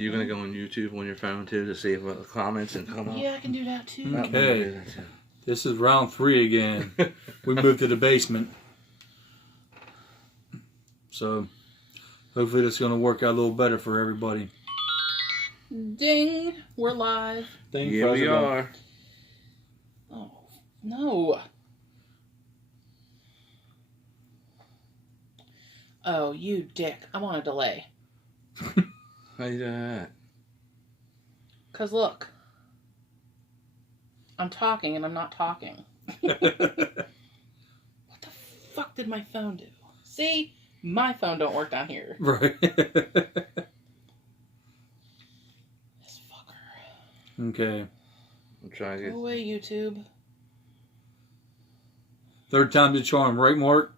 You're going to go on YouTube on your phone, too, to see what the comments and come up? Yeah, I can do that, too. Okay. This is round 3 again. We moved to the basement. So, hopefully this is going to work out a little better for everybody. Ding! We're live. Thank Yeah, we are. Oh, no. Oh, you dick. I'm on a delay. How you doing that? Because look. I'm talking and I'm not talking. What the fuck did my phone do? See? My phone don't work down here. Right. This fucker. Okay. I'm trying to get... Go away, YouTube. 3rd time's the charm, right, Mark?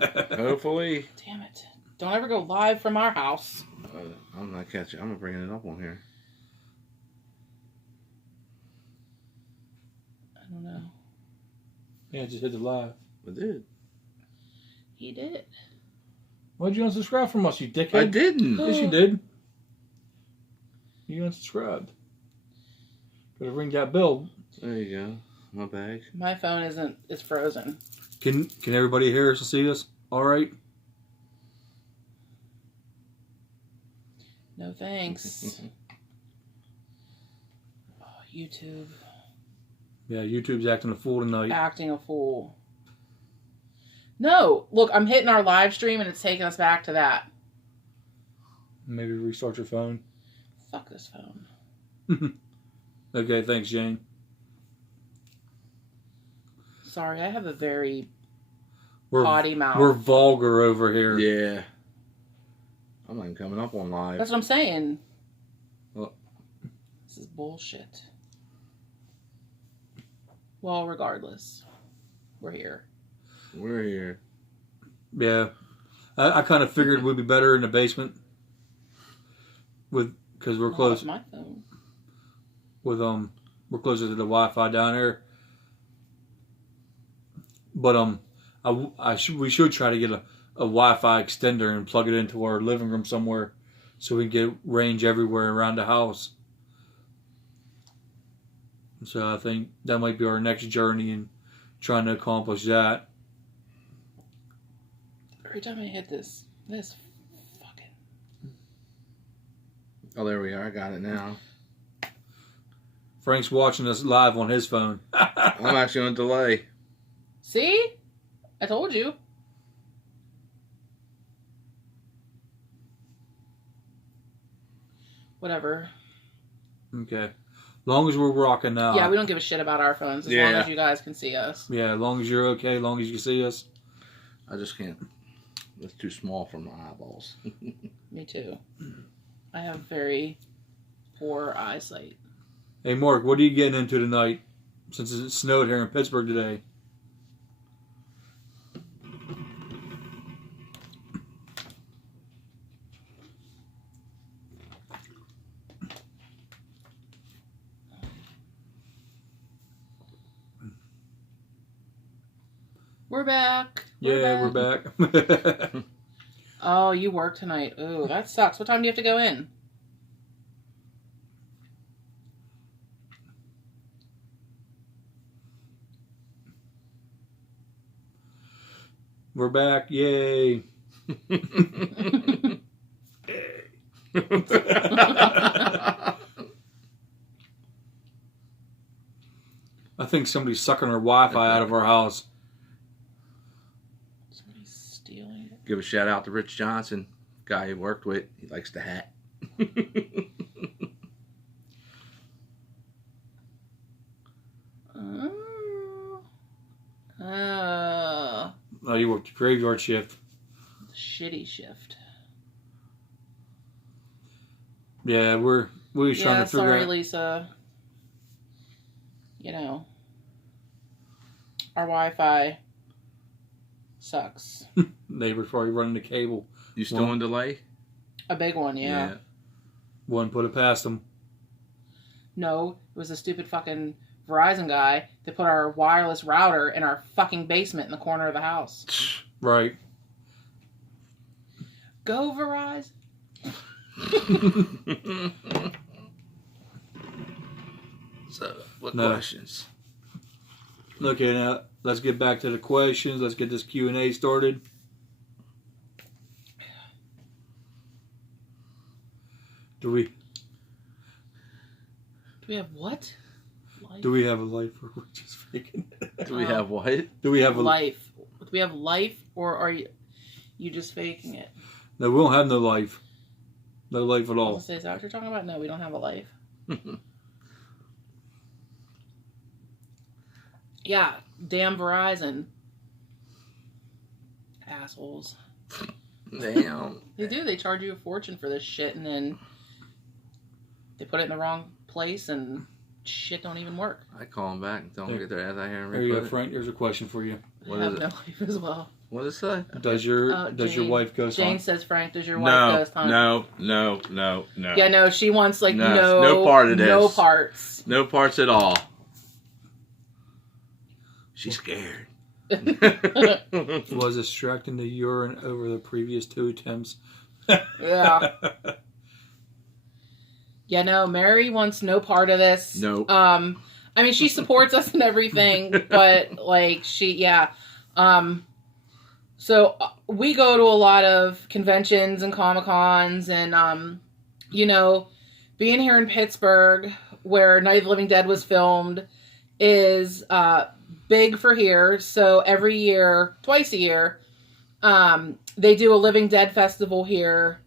Hopefully. Damn it. Don't ever go live from our house. I'm not catching. I'm bringing it up on here. I don't know. Yeah, just hit the live. I did. He did. Why'd you unsubscribe from us, you dickhead? I didn't. Yes, you did. You unsubscribed. Gotta ring that bell. There you go. My bag. My phone it's frozen. Can everybody hear us and see us? All right. No thanks. Oh, YouTube. Yeah, YouTube's acting a fool tonight. Acting a fool. No! Look, I'm hitting our live stream and it's taking us back to that. Maybe restart your phone. Fuck this phone. Okay, thanks, Jane. Sorry, I have a very potty mouth. We're vulgar over here. Yeah. I'm not even coming up on live. That's what I'm saying. Well, this is bullshit. Well, regardless, we're here. We're here. Yeah. I kind of figured we'd be better in the basement. Because we're close. That's my phone. We're closer to the Wi-Fi down there. But we should try to get a Wi-Fi extender and plug it into our living room somewhere, so we can get range everywhere around the house. So I think that might be our next journey in trying to accomplish that. Every time I hit this fucking... Oh, there we are. I got it now. Frank's watching us live on his phone. I'm actually on delay. See? I told you. Whatever. Okay. Long as we're rocking now. Yeah, we don't give a shit about our phones as long as you guys can see us. Yeah, as long as you're okay, as long as you can see us. I just can't. It's too small for my eyeballs. Me too. I have very poor eyesight. Hey, Mark, what are you getting into tonight? Since it snowed here in Pittsburgh today. We're back. We're back. Oh, you work tonight. Ooh, that sucks. What time do you have to go in? We're back. Yay. I think somebody's sucking our Wi-Fi out of our house. Somebody's stealing it. Give a shout out to Rich Johnson, guy he worked with. He likes the hat. Oh, you worked graveyard shift. Shitty shift. Yeah, we're trying to figure out. Sorry, Lisa. You know, our Wi-Fi sucks. Neighbor's probably running the cable. You still on delay? A big one, yeah. One put it past them. No, it was a stupid fucking Verizon guy that put our wireless router in our fucking basement in the corner of the house. Right. Go Verizon. So, what No. questions? Okay, now let's get back to the questions. Let's get this Q&A started. Do we have what? Life? do we have a life or we're just faking it? Do we have what? Do we have a life? Do we have life, or are you just faking it? No, we don't have no life. No life at I all. was gonna say, is that what you're talking about? No, we don't have a life. Yeah, damn Verizon. Assholes. Damn. They do. They charge you a fortune for this shit, and then they put it in the wrong place, and shit don't even work. I call them back and tell them to get their ass out here and There you go, re-put it. Frank. Here's a question for you. What I have is no it? life as well. What does it say? Does your Jane- wife ghost Jane hunt? says, Frank, does your wife ghost hunt? No. Yeah, no, she wants, like, No, no no part of this. No parts. No parts at all. She's scared. Was extracting the urine over the previous 2 attempts. Yeah. Yeah, no, Mary wants no part of this. Nope. I mean, she supports us and everything, but, like, so we go to a lot of conventions and Comic-Cons, and, you know, being here in Pittsburgh, where Night of the Living Dead was filmed, is big for here. So every year, twice a year, they do a Living Dead festival here,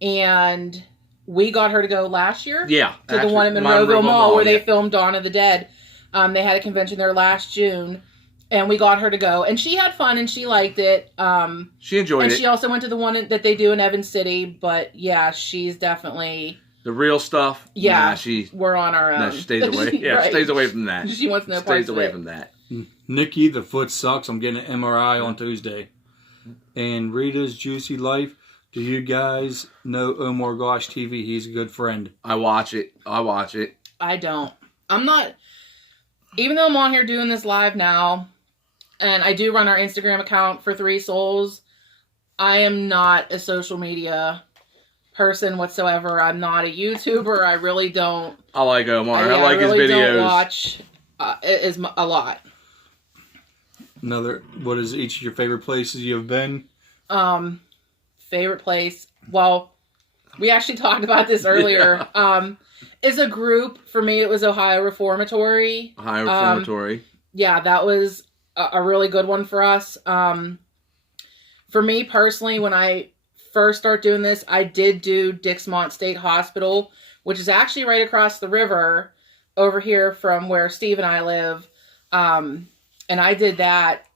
and we got her to go last year. Yeah. To the one in Monroeville Mall where they filmed Dawn of the Dead. They had a convention there last June, and we got her to go, and she had fun and she liked it. She enjoyed and it. she also went to the one that they do in Evans City. But yeah, she's definitely The real stuff. Yeah, Nah, we're on our own. No, she stays away. Yeah, Right. stays away from that. She wants no Stays parts of away it. from that. Nikki, the foot sucks. I'm getting an MRI on Tuesday. And Rita's Juicy Life. Do you guys know Omar Gosh TV? He's a good friend. I watch it. I don't. I'm not. Even though I'm on here doing this live now, and I do run our Instagram account for Three Souls, I am not a social media person whatsoever. I'm not a YouTuber. I really don't. I like Omar. I yeah, like really his videos. Don't watch a lot. What is each of your favorite places you have been? Favorite place. Well, we actually talked about this earlier. Yeah. Is a group, for me, it was Ohio Reformatory. Ohio Reformatory. Yeah, that was a really good one for us. For me personally, when I first started doing this, I did do Dixmont State Hospital, which is actually right across the river over here from where Steve and I live. And I did that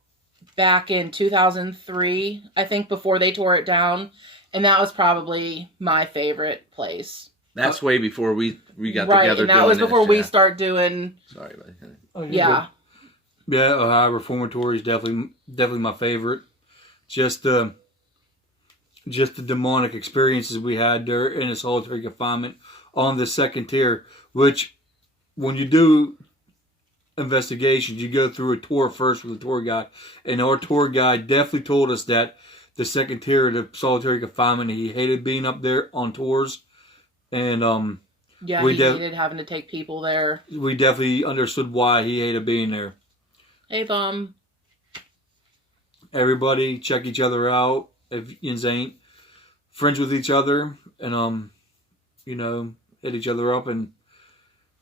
back in 2003, I think, before they tore it down. And that was probably my favorite place. That's way before we got right, together. and that was before we yeah. start doing. Sorry, buddy. Oh, Yeah. Good. Yeah, Ohio Reformatory is definitely my favorite. Just the demonic experiences we had there in a solitary confinement on the second tier, which when you do investigations, you go through a tour first with a tour guide, and our tour guide definitely told us that the second tier of the solitary confinement, he hated being up there on tours, and Yeah, we he hated having to take people there. we definitely understood why he hated being there. Hey, Bum. Everybody check each other out if you ain't friends with each other, and hit each other up and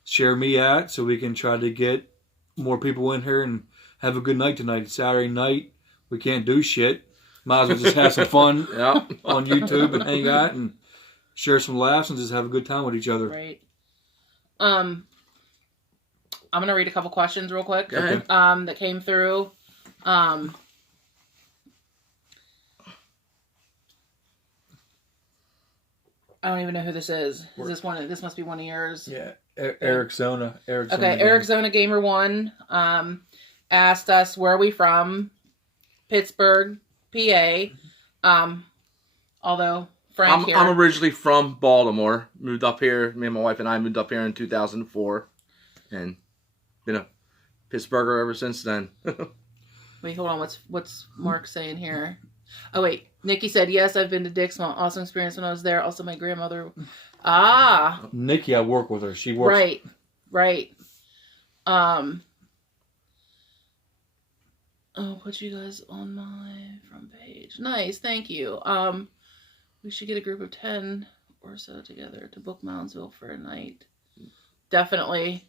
share me at so we can try to get more people in here and have a good night tonight. It's Saturday night. We can't do shit. Might as well just have some fun Yep. on YouTube and hang out and share some laughs and just have a good time with each other. Right. I'm gonna read a couple questions real quick. Go ahead. That came through. I don't even know who this is. Is this one? This must be one of yours. Yeah, Eric Zona. Okay, Eric Zona Gamer 1 asked us where are we from. Pittsburgh, PA. Although Frank here. I'm originally from Baltimore. Moved up here. Me and my wife and I moved up here in 2004, and been a Pittsburgher ever since then. Wait, hold on. What's Mark saying here? Oh wait, Nikki said yes. I've been to Dixmont. Awesome experience when I was there. Also, my grandmother. Ah, Nikki, I work with her. She works. right. I'll put you guys on my front page. Nice, thank you. We should get a group of 10 or so together to book Moundsville for a night. Definitely.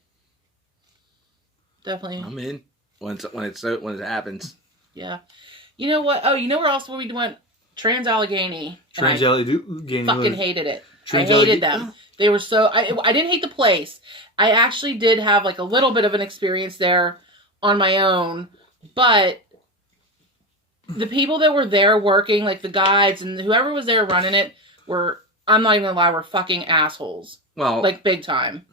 I'm in when it happens. Yeah. You know what? Oh, you know where else we went? Trans-Allegheny. Trans-Allegheny. Fucking hated it. I hated them. They were so... I didn't hate the place. I actually did have like a little bit of an experience there on my own. But the people that were there working, like the guides and whoever was there running it, were, I'm not even gonna lie, were fucking assholes. Well, like big time.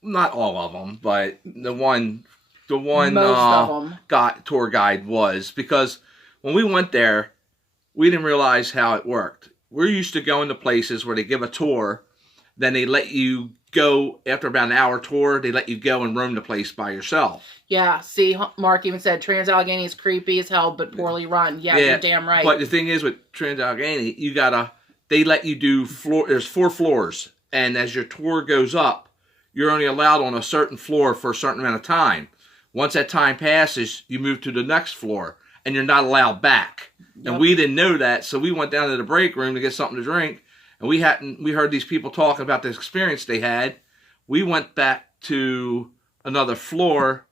Not all of them, but the one Most of them. Tour guide was, because when we went there, we didn't realize how it worked. We're used to going to places where they give a tour, then they let you go after about an hour tour. They let you go and roam the place by yourself. Yeah, see, Mark even said Trans-Allegheny is creepy as hell, but poorly run. Yeah, you're damn right. But the thing is with Trans-Allegheny, they let you do there's 4 floors, and as your tour goes up, you're only allowed on a certain floor for a certain amount of time. Once that time passes, you move to the next floor, and you're not allowed back. Yep. And we didn't know that, so we went down to the break room to get something to drink, and we heard these people talking about the experience they had. We went back to another floor,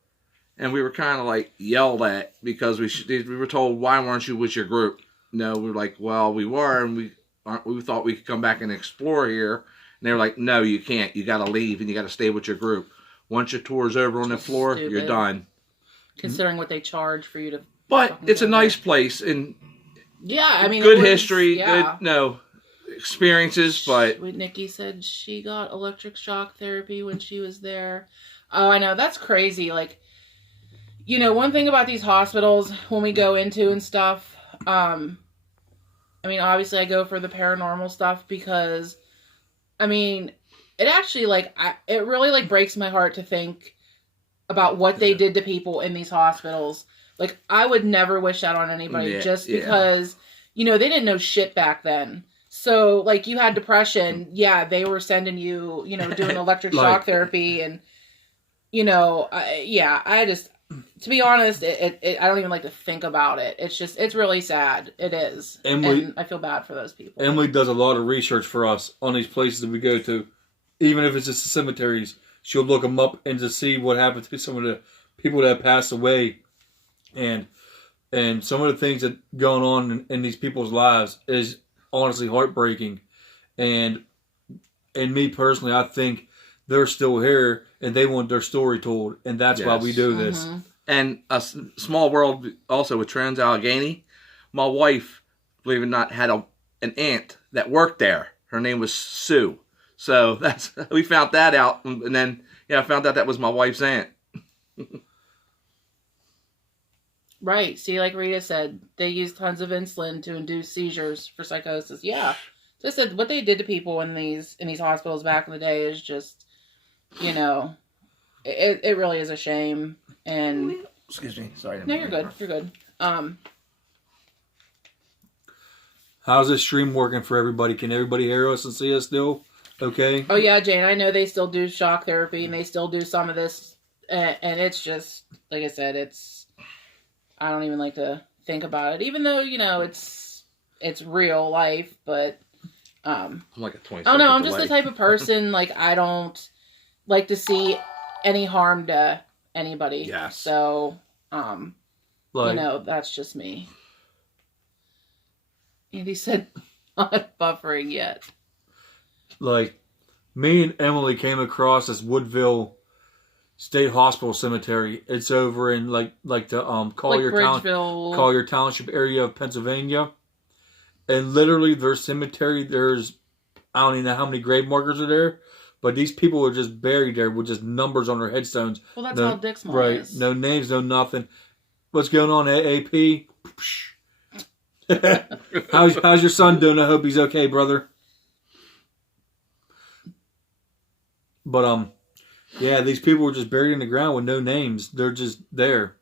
and we were kind of like yelled at because we were told, why weren't you with your group? No, we were like, well, we were, and we thought we could come back and explore here. And they were like, no, you can't. You got to leave, and you got to stay with your group. Once your tour's over on the floor, stupid. You're done. Considering what they charge for you to... But it's a nice place, and yeah, I mean, good history, good experiences. But Nikki said she got electric shock therapy when she was there. Oh, I know, that's crazy. Like, you know, one thing about these hospitals when we go into and stuff. I mean, obviously, I go for the paranormal stuff because, I mean, it actually it really like breaks my heart to think about what they did to people in these hospitals. Like, I would never wish that on anybody just because, you know, they didn't know shit back then. So, like, you had depression. Yeah, they were sending you, you know, doing electric shock therapy. And, you know, to be honest, I don't even like to think about it. It's just, it's really sad. It is. And I feel bad for those people. Emily does a lot of research for us on these places that we go to. Even if it's just the cemeteries, she'll look them up and to see what happened to some of the people that passed away. And some of the things that going on in these people's lives is honestly heartbreaking. And me personally, I think they're still here and they want their story told. And that's why we do this. Mm-hmm. And a small world also with Trans-Allegheny. My wife, believe it or not, had an aunt that worked there. Her name was Sue. So we found that out. And then, I found out that was my wife's aunt. Right. See, like Rita said, they use tons of insulin to induce seizures for psychosis. Yeah. So I said, what they did to people in these hospitals back in the day is just, you know, it really is a shame. And excuse me, sorry. No, you're good. You're good. How's this stream working for everybody? Can everybody hear us and see us still? Okay. Oh yeah, Jane. I know they still do shock therapy and they still do some of this, and it's just like I said, I don't even like to think about it, even though, you know, it's real life, but, I'm like a 20 oh no, I'm just the type of person, like, I don't like to see any harm to anybody. Yeah. So, you know, that's just me. Andy said, not buffering yet. Like, me and Emily came across this Woodville State Hospital Cemetery. It's over in like the Collier Township area of Pennsylvania. And literally their cemetery, there's, I don't even know how many grave markers are there, but these people are just buried there with just numbers on their headstones. Well, that's how Dixmont is. No names, no nothing. What's going on, AP? How's your son doing? I hope he's okay, brother. But yeah, these people were just buried in the ground with no names. They're just there.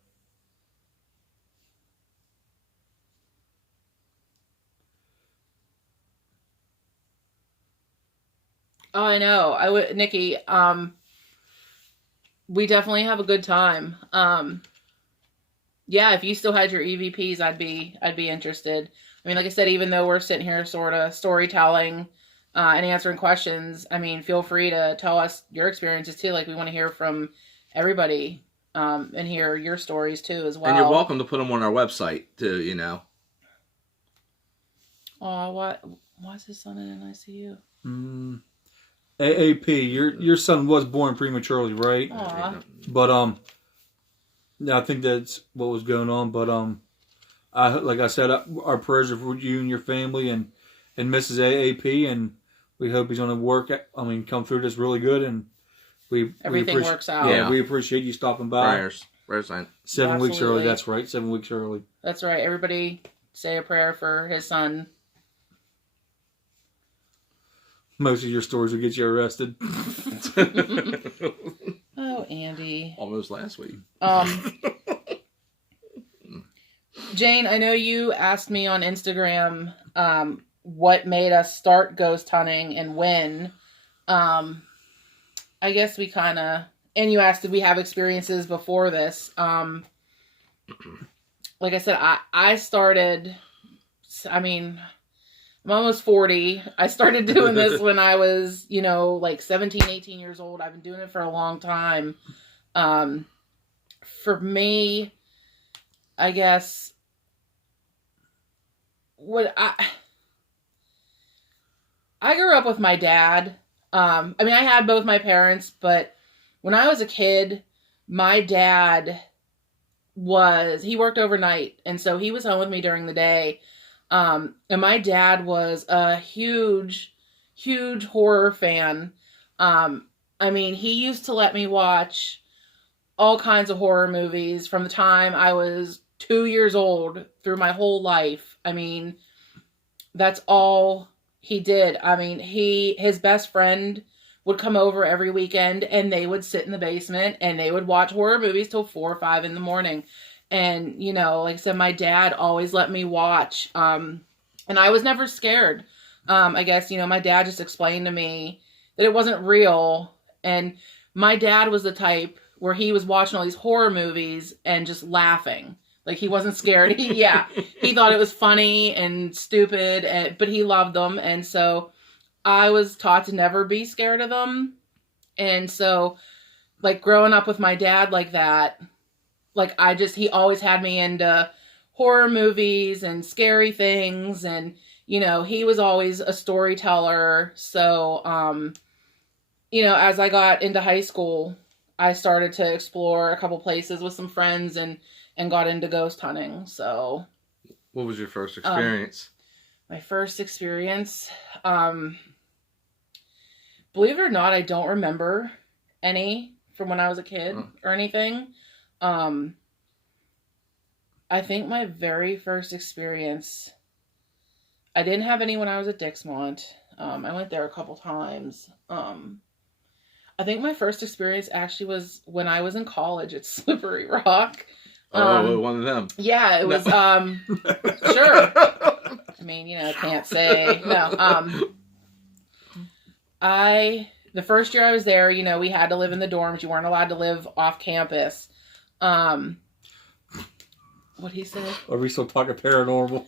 I know. Nikki, we definitely have a good time. Yeah, if you still had your EVPs, I'd be interested. I mean, like I said, even though we're sitting here sort of storytelling and answering questions, I mean, feel free to tell us your experiences too. Like, we want to hear from everybody and hear your stories too as well. And you're welcome to put them on our website too, you know. Oh, why is his son in an ICU? AAP, your son was born prematurely, right? Aw. But I think that's what was going on. But like I said, our prayers are for you and your family and Mrs. AAP, and we hope he's going to work. I mean, come through this really good, and Everything works out. Yeah, we appreciate you stopping by. Prayers. 7 Absolutely. weeks early. That's right. 7 weeks early. That's right. Everybody say a prayer for his son. Most of your stories will get you arrested. Oh, Andy. Almost last week. Jane, I know you asked me on Instagram what made us start ghost hunting and when. I guess we kind of... And you asked, did we have experiences before this? Like I said, I started... I mean... I'm almost 40. I started doing this when I was, like 17, 18 years old. I've been doing it for a long time. For me, I guess, I grew up with my dad. I mean, I had both my parents, but when I was a kid, my dad he worked overnight, and so he was home with me during the day. And my dad was a huge, huge horror fan. I mean, he used to let me watch all kinds of horror movies from the time I was 2 years old through my whole life. I mean, that's all he did. I mean, his best friend would come over every weekend, and they would sit in the basement and they would watch horror movies till 4 or 5 in the morning. And, like I said, my dad always let me watch. And I was never scared. I guess, my dad just explained to me that it wasn't real. And my dad was the type where he was watching all these horror movies and just laughing. Like, he wasn't scared. He thought it was funny and stupid, but he loved them. And so I was taught to never be scared of them. And so, like, growing up with my dad like that, like, he always had me into horror movies and scary things. And, he was always a storyteller. So, as I got into high school, I started to explore a couple places with some friends and got into ghost hunting. So. What was your first experience? My first experience, believe it or not, I don't remember any from when I was a kid or anything. I think my very first experience, I didn't have any when I was at Dixmont. I went there a couple times. I think my first experience actually was when I was in college at Slippery Rock. One of them. Yeah, it was, sure. I mean, I can't say, no. The first year I was there, we had to live in the dorms. You weren't allowed to live off campus. What'd he say? Are we still talking paranormal?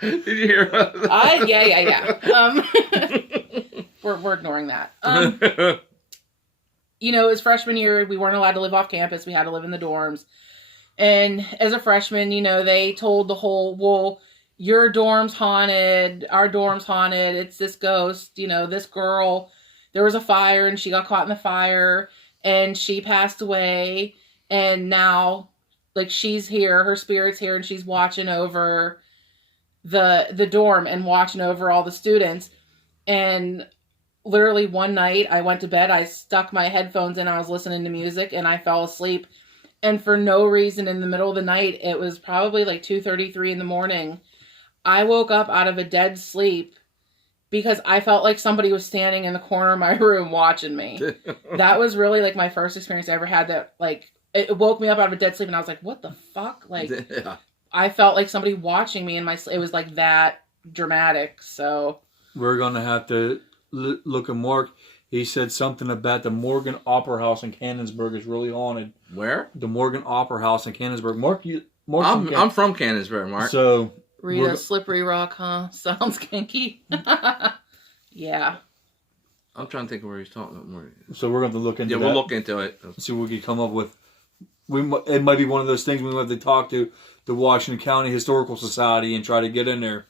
Did you hear? Yeah. We're ignoring that. It was freshman year. We weren't allowed to live off campus. We had to live in the dorms. And as a freshman, they told the whole, well, your dorm's haunted. Our dorm's haunted. It's this ghost. This girl, there was a fire and she got caught in the fire and she passed away. And now, like, she's here, her spirit's here, and she's watching over the dorm and watching over all the students. And literally one night I went to bed, I stuck my headphones in, I was listening to music, and I fell asleep. And for no reason, in the middle of the night, it was probably like 2:33 in the morning, I woke up out of a dead sleep because I felt like somebody was standing in the corner of my room watching me. That was really, like, my first experience I ever had that, like, it woke me up out of a dead sleep, and I was like, what the fuck? Like, yeah. I felt like somebody watching me in my sleep. It was, like, that dramatic, so. We're going to have to look at Mark. He said something about the Morgan Opera House in Canonsburg is really haunted. Where? The Morgan Opera House in Canonsburg. I'm from Canonsburg, Mark. So Rita, Slippery Rock, huh? Sounds kinky. Yeah. I'm trying to think of where he's talking about. So we're going to look into that. Yeah, we'll look into it. See what we can come up with. It might be one of those things we have to talk to the Washington County Historical Society and try to get in there,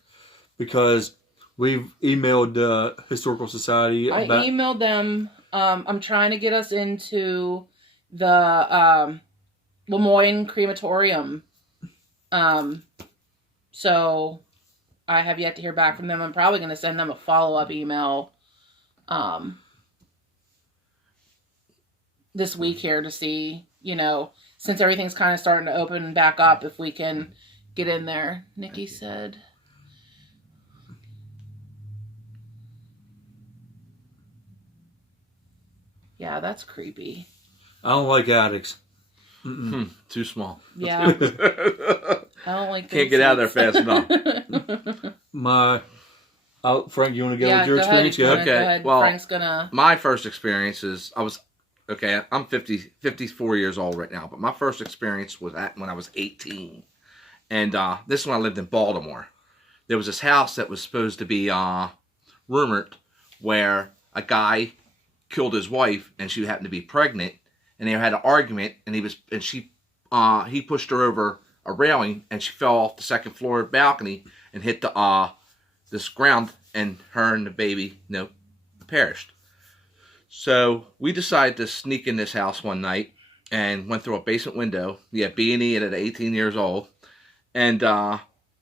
because we've emailed the Historical Society. I emailed them. I'm trying to get us into the Lemoyne Crematorium. So I have yet to hear back from them. I'm probably going to send them a follow-up email this week here to see, since everything's kind of starting to open back up, if we can get in there. Nikki said. Yeah, that's creepy. I don't like attics. Too small. Yeah. I don't like. Can't get out of there fast enough. Frank, you want to go with your experience? Yeah. Okay. Go ahead. Well, Frank's gonna. My first experience is I'm 54 years old right now, but my first experience was when I was 18. And this is when I lived in Baltimore. There was this house that was supposed to be rumored, where a guy killed his wife and she happened to be pregnant, and they had an argument, and he pushed her over a railing, and she fell off the second floor balcony and hit this ground, and her and the baby perished. So we decided to sneak in this house one night and went through a basement window. Yeah, B&E at 18 years old. And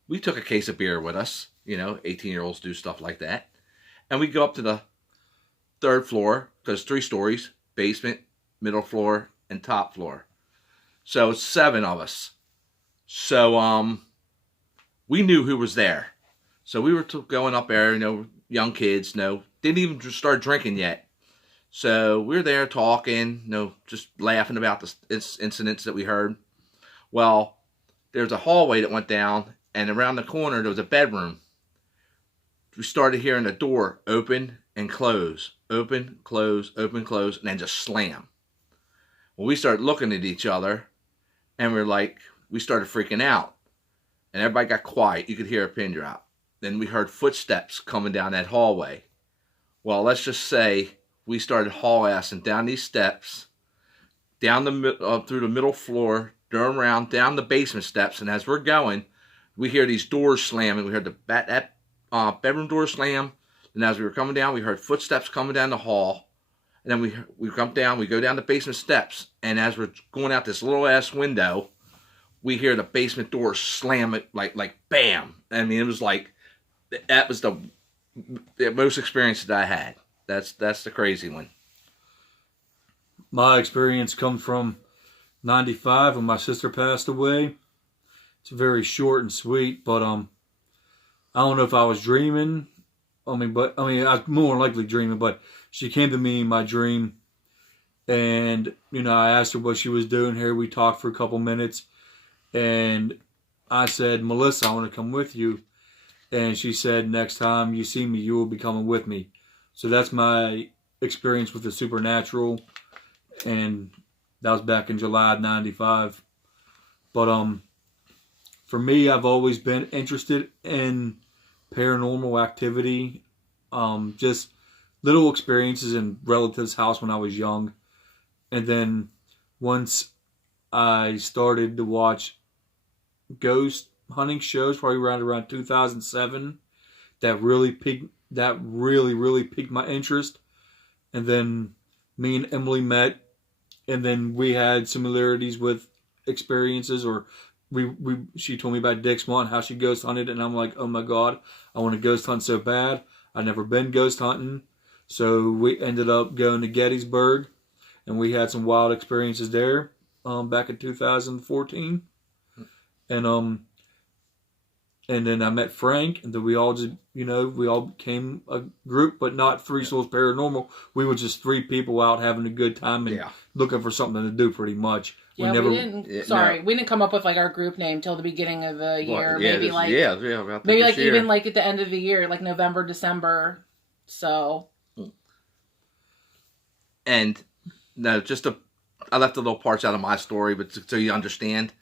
we took a case of beer with us. 18-year-olds do stuff like that. And we go up to the third floor, because 3 stories, basement, middle floor, and top floor. So it's 7 of us. So we knew who was there. So we were going up there, young kids, didn't even start drinking yet. So we were there talking, just laughing about the incidents that we heard. Well, there's a hallway that went down, and around the corner there was a bedroom. We started hearing the door open and close, open, close, open, close, and then just slam. Well, we started looking at each other, and we started freaking out. And everybody got quiet. You could hear a pin drop. Then we heard footsteps coming down that hallway. Well, let's just say we started haul-assing down these steps, down through the middle floor, around, down the basement steps, and as we're going, we hear these doors slamming. We heard that bedroom door slam, and as we were coming down, we heard footsteps coming down the hall, and then we come down, we go down the basement steps, and as we're going out this little-ass window, we hear the basement door slam it, like bam. I mean, it was that was the most experience that I had. That's the crazy one. My experience comes from 95 when my sister passed away. It's very short and sweet, but I don't know if I was dreaming. I was more likely dreaming, but she came to me in my dream, and I asked her what she was doing here. We talked for a couple minutes, and I said, "Melissa, I want to come with you." And she said, "Next time you see me, you will be coming with me." So that's my experience with the supernatural, and that was back in July of 95. But for me, I've always been interested in paranormal activity, just little experiences in relatives' house when I was young. And then once I started to watch ghost hunting shows, probably around 2007, that really piqued my interest. And then me and Emily met, and then we had similarities with experiences, or she told me about Dixmont, how she ghost hunted, and I'm like, oh my God, I want to ghost hunt so bad. I've never been ghost hunting. So we ended up going to Gettysburg, and we had some wild experiences there back in 2014. And then I met Frank, and then we all just, we all became a group, but not Three Souls Paranormal. We were just 3 people out having a good time and looking for something to do, pretty much. We didn't come up with our group name till the beginning of the year. Even at the end of the year, like November, December. So And no, I left the little parts out of my story, but so you understand,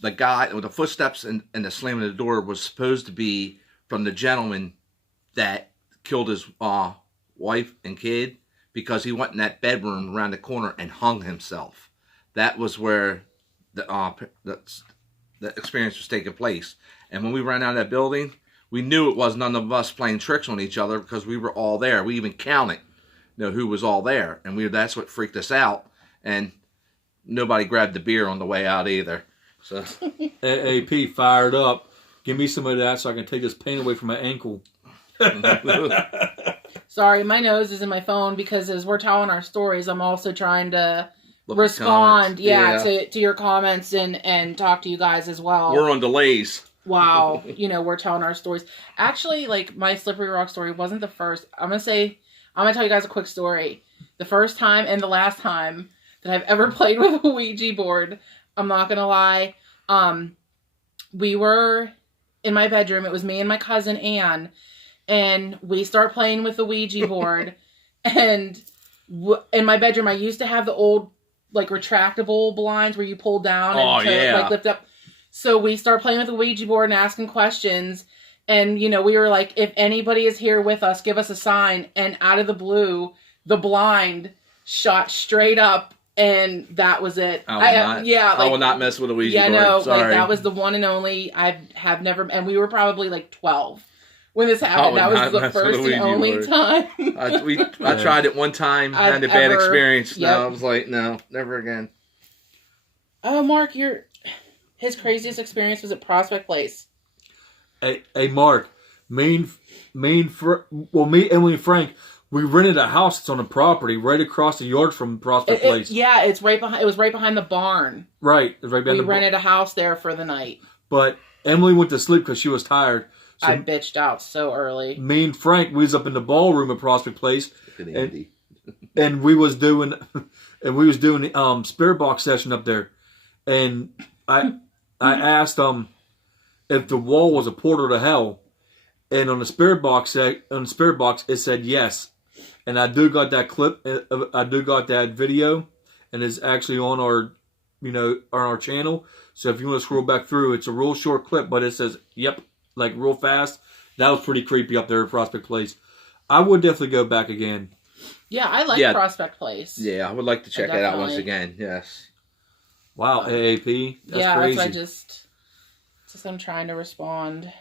the guy with the footsteps and the slamming of the door was supposed to be from the gentleman that killed his wife and kid, because he went in that bedroom around the corner and hung himself. That was where the experience was taking place. And when we ran out of that building, we knew it was none of us playing tricks on each other, because we were all there. We even counted, who was all there, and that's what freaked us out. And nobody grabbed the beer on the way out either. So AP fired up. Give me some of that so I can take this pain away from my ankle. Sorry, my nose is in my phone because as we're telling our stories, I'm also trying to Look at respond, comments. Yeah. to your comments and talk to you guys as well. We're on delays. Wow, we're telling our stories. Actually, like, my Slippery Rock story wasn't the first. I'm gonna tell you guys a quick story. The first time and the last time that I've ever played with a Ouija board, I'm not gonna lie. We were in my bedroom. It was me and my cousin Anne, and we start playing with the Ouija board. And in my bedroom, I used to have the old, like, retractable blinds where you pull down and like lift up. So we start playing with the Ouija board and asking questions. And, we were like, if anybody is here with us, give us a sign. And out of the blue, the blind shot straight up. And that was it. I will not mess with a Ouija board. No, sorry. like, that was the one and only. I have never, and we were probably like 12 when this happened. That was the first and only time. I tried it one time, had a bad experience. Yep. No, I was like, no, never again. Oh, Mark, his craziest experience was at Prospect Place. Hey, Mark, me, Emily, and Frank. We rented a house that's on the property right across the yard from Prospect Place. Yeah, it's right behind. It was right behind the barn. Right, it was right behind. We rented a house there for the night. But Emily went to sleep because she was tired. So I bitched out so early. Me and Frank, we was up in the ballroom at Prospect Place, and we was doing spirit box session up there, and I asked if the wall was a portal to hell, and on the spirit box it said yes. And I do got that clip. I do got that video, and it's actually on our, on our channel. So if you want to scroll back through, it's a real short clip, but it says "yep," like real fast. That was pretty creepy up there at Prospect Place. I would definitely go back again. Yeah, I like Prospect Place. Yeah, I would like to check it out once again. Yes. Wow, AAP. That's crazy. That's just I'm trying to respond.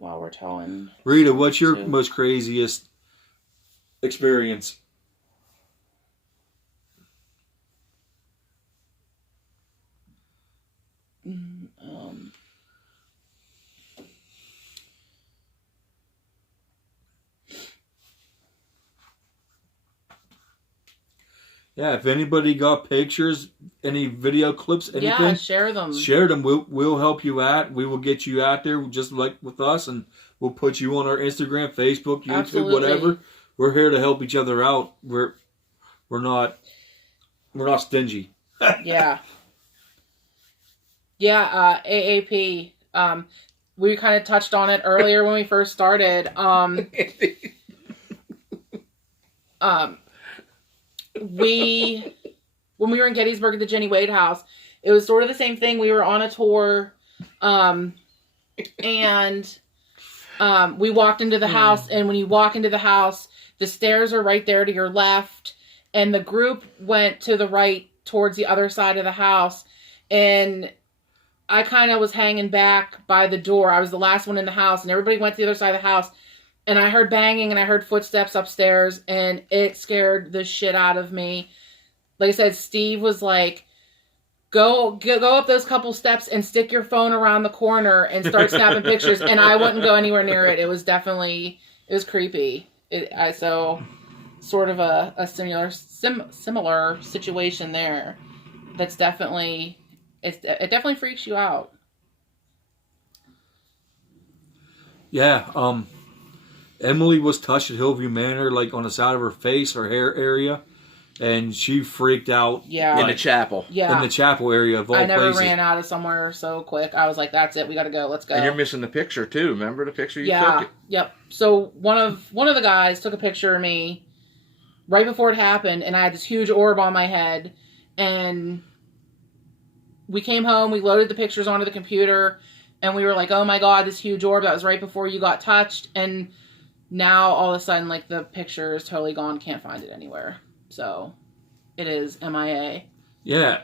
While we're telling Rita, what's your most craziest experience? Yeah, if anybody got pictures, any video clips, anything, share them. Share them. We'll help you out. We will get you out there just like with us, and we'll put you on our Instagram, Facebook, YouTube, Absolutely. Whatever. We're here to help each other out. We're not stingy. Yeah. Yeah, AAP. We kind of touched on it earlier when we first started. When we were in Gettysburg at the Jenny Wade house, it was sort of the same thing. We were on a tour, and we walked into the house, and when you walk into the house, the stairs are right there to your left, and the group went to the right towards the other side of the house, and I kind of was hanging back by the door. I was the last one in the house, and everybody went to the other side of the house. And I heard banging and I heard footsteps upstairs, and it scared the shit out of me. Like I said, Steve was like, go up those couple steps and stick your phone around the corner and start snapping pictures. And I wouldn't go anywhere near it. It was creepy. So sort of a similar situation there. That's definitely, it definitely freaks you out. Yeah, Emily was touched at Hillview Manor, like on the side of her face, her hair area, and she freaked out. Yeah, in the chapel. Yeah, in the chapel area of all places. I never ran out of somewhere so quick. I was like, "That's it. We got to go. Let's go." And you're missing the picture too. Remember the picture you took? Yep. So one of the guys took a picture of me, right before it happened, and I had this huge orb on my head, and we came home, we loaded the pictures onto the computer, and we were like, oh my god, this huge orb, that was right before you got touched, and now all of a sudden, like, the picture is totally gone, can't find it anywhere. So, it is MIA. Yeah,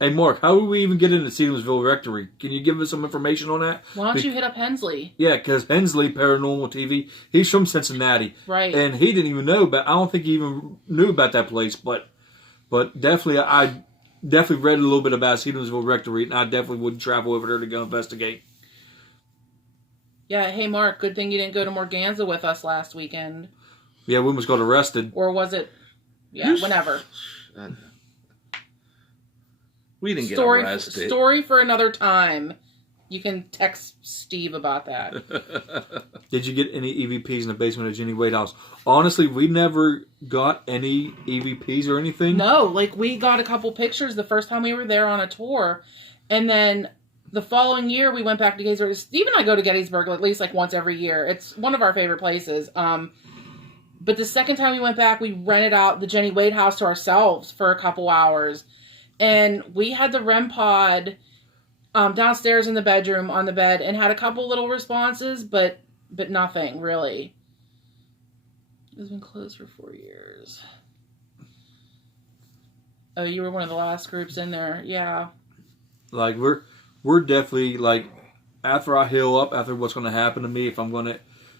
hey Mark, how would we even get into Stevensville Rectory? Can you give us some information on that? Why don't you hit up Hensley? Yeah, because Hensley, Paranormal TV, he's from Cincinnati. Right. And he didn't even know about, I don't think he even knew about that place, but definitely, I definitely read a little bit about Stevensville Rectory, and I definitely would travel over there to go investigate. Yeah, hey Mark, good thing you didn't go to Morganza with us last weekend. Yeah, we almost got arrested. Or was it? Yeah, whenever. We didn't get arrested. Story for another time. You can text Steve about that. Did you get any EVPs in the basement of Jenny Wade House? Honestly, we never got any EVPs or anything. No, like we got a couple pictures the first time we were there on a tour. And then the following year we went back to Gettysburg. Steve and I go to Gettysburg at least like once every year. It's one of our favorite places. But the second time we went back, we rented out the Jenny Wade House to ourselves for a couple hours. And we had the REM pod downstairs in the bedroom on the bed and had a couple little responses, but nothing really. It's been closed for 4 years. Oh, you were one of the last groups in there. Yeah. Like we're definitely like after I heal up, after what's going to happen to me, if I'm going to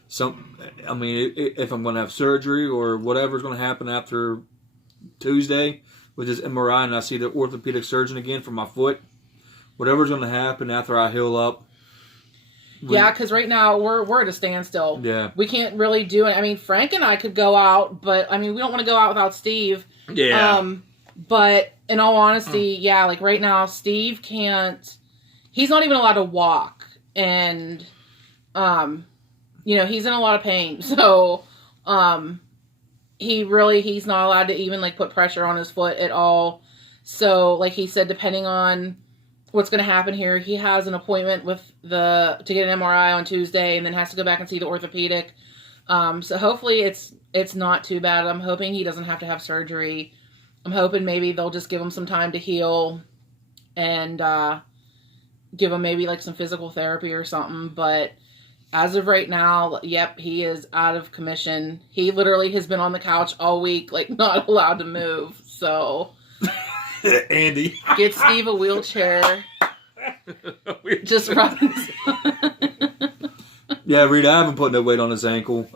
if I'm going to have surgery or whatever's going to happen after Tuesday with this MRI, and I see the orthopedic surgeon again for my foot. Whatever's going to happen after I heal up. Yeah, because right now we're at a standstill. Yeah. We can't really do it. I mean, Frank and I could go out, but I mean, we don't want to go out without Steve. Yeah. But in all honesty, yeah, like right now, Steve can't. He's not even allowed to walk, and he's in a lot of pain. So, he's not allowed to even like put pressure on his foot at all. So, like he said, depending on what's going to happen here, he has an appointment to get an MRI on Tuesday, and then has to go back and see the orthopedic. So hopefully it's not too bad. I'm hoping he doesn't have to have surgery. I'm hoping maybe they'll just give him some time to heal and give him maybe like some physical therapy or something. But as of right now, yep, he is out of commission. He literally has been on the couch all week, like not allowed to move. So Andy, get Steve a wheelchair. Just run. Yeah, Rita, I haven't put no weight on his ankle.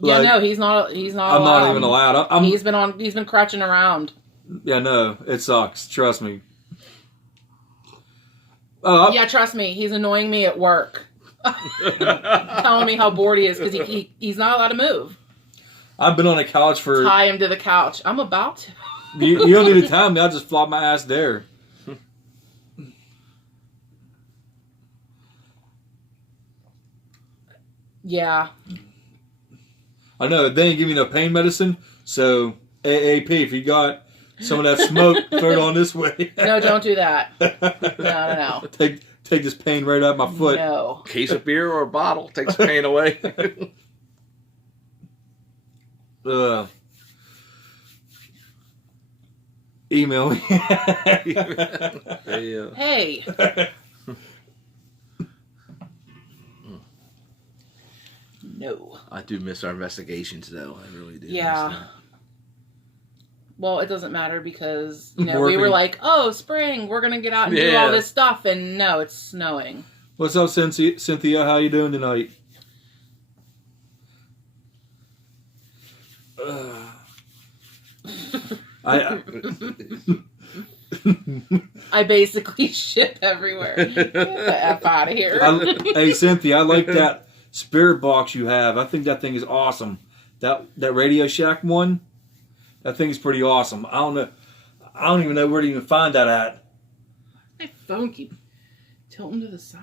He's not. I'm allowed. Not even allowed. He's been crutching around. Yeah, no, it sucks. Trust me. Yeah, trust me. He's annoying me at work, telling me how bored he is because he's not allowed to move. I've been on a couch for. Tie him to the couch. I'm about to. You don't need to tell me. I'll just flop my ass there. Yeah. I know. They ain't give me no pain medicine, so AAP, if you got some of that smoke, throw it on this way. No, don't do that. No. Take this pain right out of my foot. No. Case of beer or a bottle takes the pain away. Email me. Hey. No. I do miss our investigations, though. I really do. Yeah. Well, it doesn't matter because, we were like, oh, spring, we're going to get out and do all this stuff. And no, it's snowing. What's up, Cynthia? How you doing tonight? I basically shit everywhere. Get the F out of here. Hey, Cynthia, I like that spirit box you have. I think that thing is awesome. That Radio Shack one, that thing is pretty awesome. I don't even know where to even find that at. My phone keeps tilting to the side.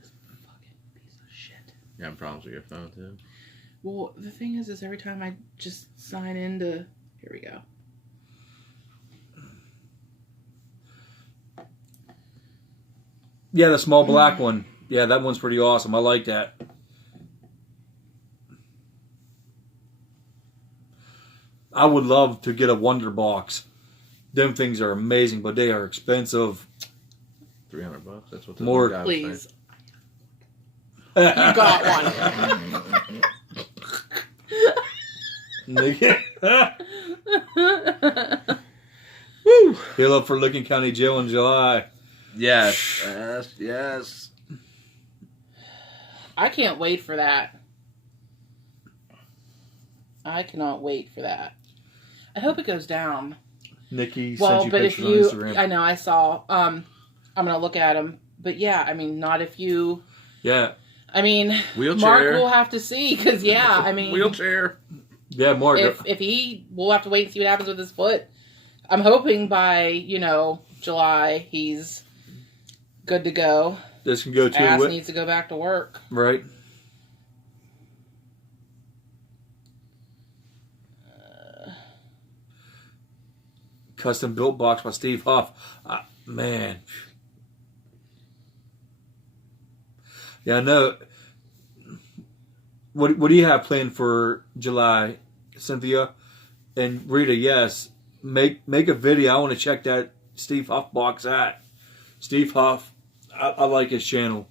This fucking piece of shit. You having problems with your phone, too? Well, the thing is every time I just sign into... Here we go. Yeah, the small black one. Yeah, that one's pretty awesome. I like that. I would love to get a Wonder Box. Them things are amazing, but they are expensive. $300. That's what the More, guy was Please. You You got one. Woo! Heal up for Licking County Jail in July. Yes. Yes. Yes. I can't wait for that. I cannot wait for that. I hope it goes down. Nikki Well, sent you but if pictures on you, Instagram. I know, I saw. I'm gonna look at them. But yeah, I mean, not if you. Yeah. I mean, Wheelchair. Mark will have to see because yeah, I mean, Wheelchair. Yeah, Mark. if he, we'll have to wait and see what happens with his foot. I'm hoping by July he's good to go. This can go Ass to needs to go back to work. right. Custom built box by Steve Huff. Man. Yeah, I know. What do you have planned for July, Cynthia? And Rita, yes. Make a video. I want to check that Steve Huff box out. Steve Huff, I like his channel.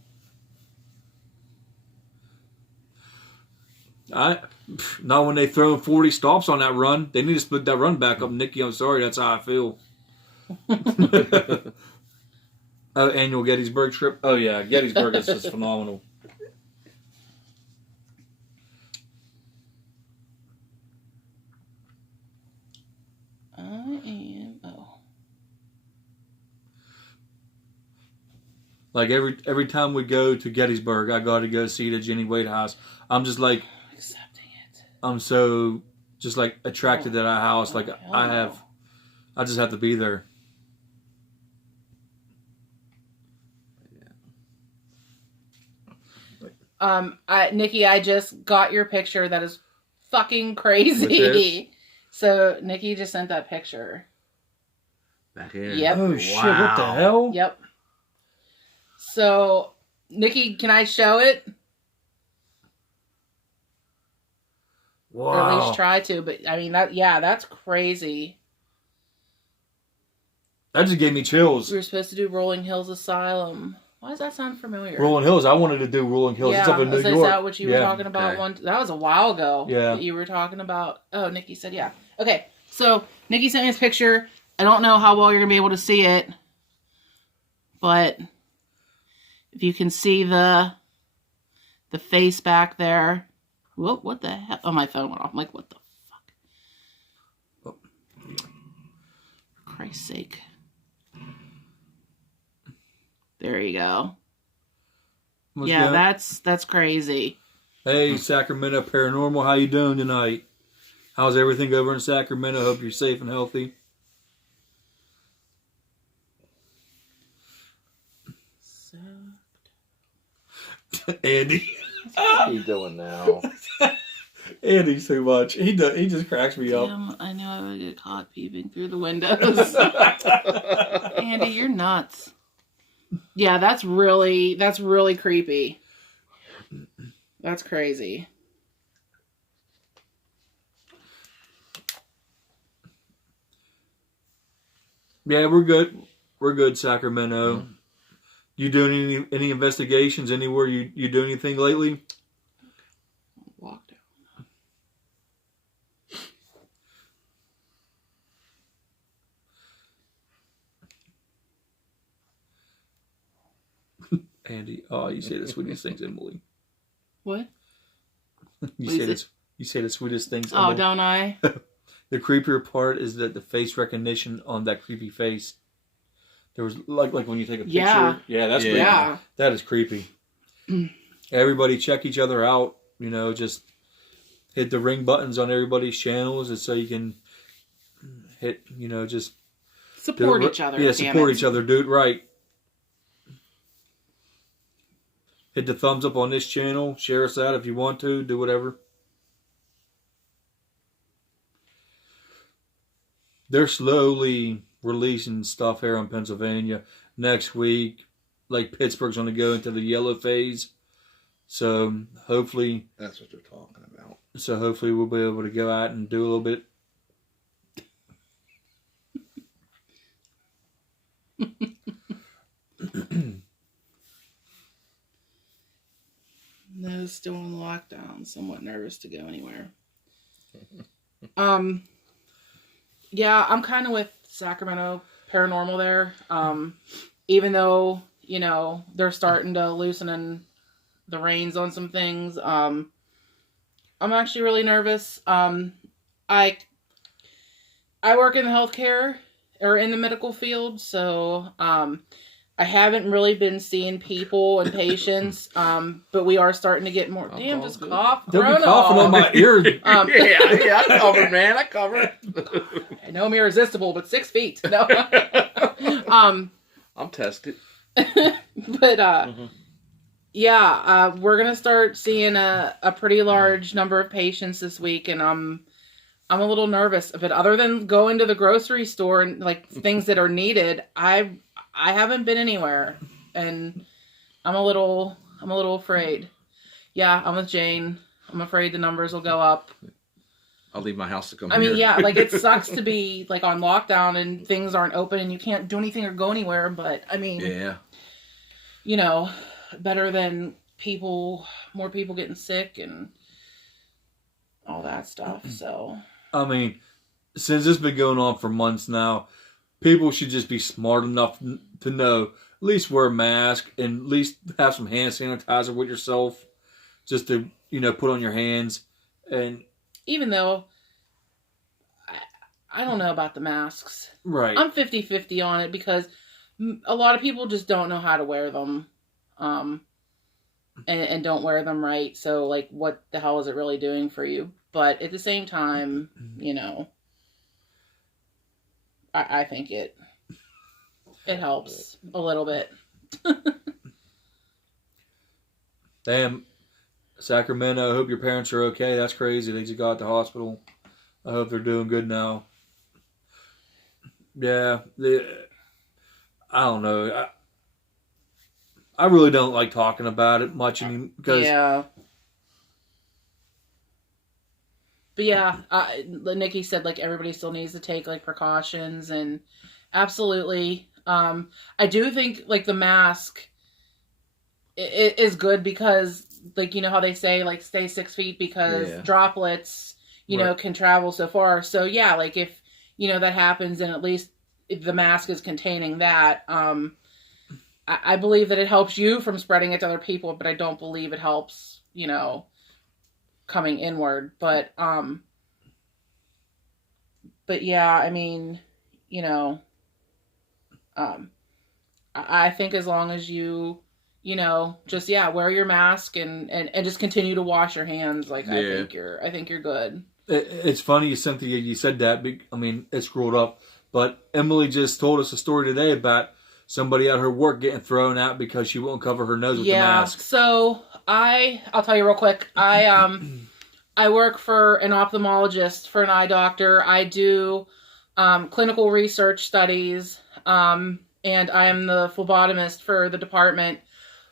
Not when they throw 40 stops on that run. They need to split that run back up. Nikki, I'm sorry. That's how I feel. Annual Gettysburg trip. Oh, yeah. Gettysburg is just phenomenal. Like every time we go to Gettysburg, I got to go see the Jenny Wade house. I'm just like Accepting it. I'm so just like attracted to that house. Like I just have to be there. Nikki, I just got your picture. That is fucking With crazy. So Nikki just sent that picture. Back here. Yep. Oh shit! What the hell? Yep. So, Nikki, can I show it? Wow. Or at least try to. But I mean, that's crazy. That just gave me chills. We were supposed to do Rolling Hills Asylum. Why does that sound familiar? Rolling Hills. I wanted to do Rolling Hills. Yeah, it's up in New is York. that what you were talking about? Okay. That was a while ago. Yeah. That you were talking about. Oh, Nikki said yeah. Okay, so Nikki sent me this picture. I don't know how well you're gonna be able to see it, but if you can see the face back there. Whoa, what the hell? Oh, my phone went off. I'm like, what the fuck? Oh. For Christ's sake. There you go. What's Yeah, that? that's crazy. Hey, Sacramento Paranormal, how you doing tonight? How's everything over in Sacramento? Hope you're safe and healthy. So... Andy. What are you doing now? Andy's too much. He just cracks me up. Damn, I knew I would get caught peeping through the windows. Andy, you're nuts. Yeah, that's really creepy. That's crazy. Yeah, we're good. We're good, Sacramento. You doing any investigations anywhere? You do anything lately? Walked out. Andy, oh, you say the sweetest things, Emily. What? You say the sweetest things. Oh, Emily. don't I? The creepier part is that the face recognition on that creepy face. There was like when you take a picture. Yeah. That's creepy. Yeah. That is creepy. Everybody check each other out. Just hit the ring buttons on everybody's channels, and so you can hit. Just Support each other. Yeah, damn support it. each other, dude. Right. Hit the thumbs up on this channel. Share us out if you want to. Do whatever. They're slowly releasing stuff here in Pennsylvania. Next week, like Pittsburgh's going to go into the yellow phase. So hopefully That's what they're talking about. we'll be able to go out and do a little bit No, still in lockdown. Somewhat nervous to go anywhere. Yeah, I'm kind of with Sacramento Paranormal there. Even though, you know, they're starting to loosen in the reins on some things. I'm actually really nervous. I work in the healthcare or in the medical field, so I haven't really been seeing people and patients, but we are starting to get more. Damn, just cough. Don't be coughing on my ear. Yeah, I covered, man. I covered. I know I'm irresistible, but 6 feet. No. I'm tested. But we're gonna start seeing a pretty large number of patients this week, and I'm a little nervous. But other than going to the grocery store and like things that are needed, I haven't been anywhere, and I'm a little afraid. Yeah, I'm with Jane. I'm afraid the numbers will go up. I'll leave my house to come I mean, here. yeah, like it sucks to be like on lockdown and things aren't open and you can't do anything or go anywhere. But I mean, yeah, you know, better than more people getting sick and all that stuff. So, I mean, since it's been going on for months now, people should just be smart enough to know, at least wear a mask and at least have some hand sanitizer with yourself just to, you know, put on your hands. And even though I don't know about the masks. Right. I'm 50-50 on it because a lot of people just don't know how to wear them. And don't wear them right. So, like, what the hell is it really doing for you? But at the same time, you know, I think it helps a little bit. Damn, Sacramento, I hope your parents are okay. That's crazy. They just got out the hospital. I hope they're doing good now. Yeah, I don't know. I really don't like talking about it much because yeah. But yeah, Nikki said like everybody still needs to take like precautions, and absolutely. I do think like the mask is good because like, you know how they say like stay 6 feet because droplets, you know, can travel so far. So yeah, like if, you know, that happens and at least if the mask is containing that, I believe that it helps you from spreading it to other people, but I don't believe it helps, you know, coming inward. But yeah, I mean, you know, I think as long as you know, just wear your mask and just continue to wash your hands. Like I think you're good. It's funny, Cynthia, you said that. I mean, it's screwed up. But Emily just told us a story today about somebody at her work getting thrown out because she won't cover her nose with the mask. So I'll tell you real quick. I work for an ophthalmologist, for an eye doctor. I do clinical research studies, and I am the phlebotomist for the department.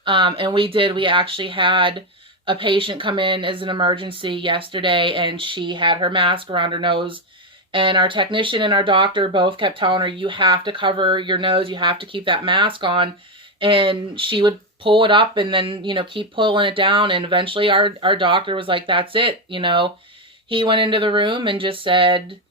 And we actually had a patient come in as an emergency yesterday, and she had her mask around her nose. And our technician and our doctor both kept telling her, you have to cover your nose. You have to keep that mask on. And she would pull it up and then, you know, keep pulling it down. And eventually our doctor was like, that's it. You know, he went into the room and just said,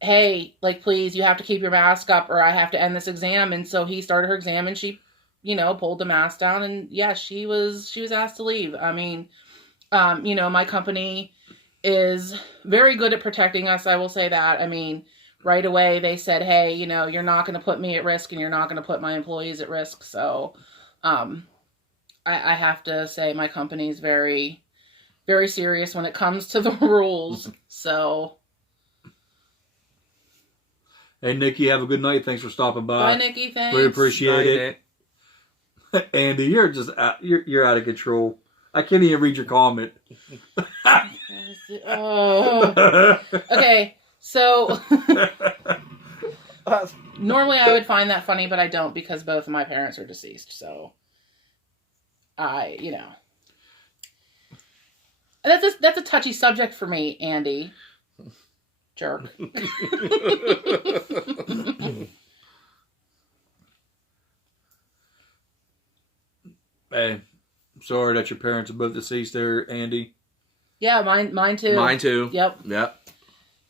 hey, like, please, you have to keep your mask up or I have to end this exam. And so he started her exam and she, you know, pulled the mask down and she was asked to leave. I mean, you know, my company is very good at protecting us. I will say that. I mean, right away they said, hey, you know, you're not going to put me at risk and you're not going to put my employees at risk. So, I have to say my company is very, very serious when it comes to the rules. So. Hey, Nikki, have a good night. Thanks for stopping by. Bye, Nikki. Thanks. We appreciate it. Andy, you're just you're out of control. I can't even read your comment. Okay, so normally I would find that funny, but I don't because both of my parents are deceased. So you know, that's a touchy subject for me, Andy. Jerk. Hey, sorry that your parents are both deceased there, Andy. Yeah, mine too. Mine too. Yep. Yep.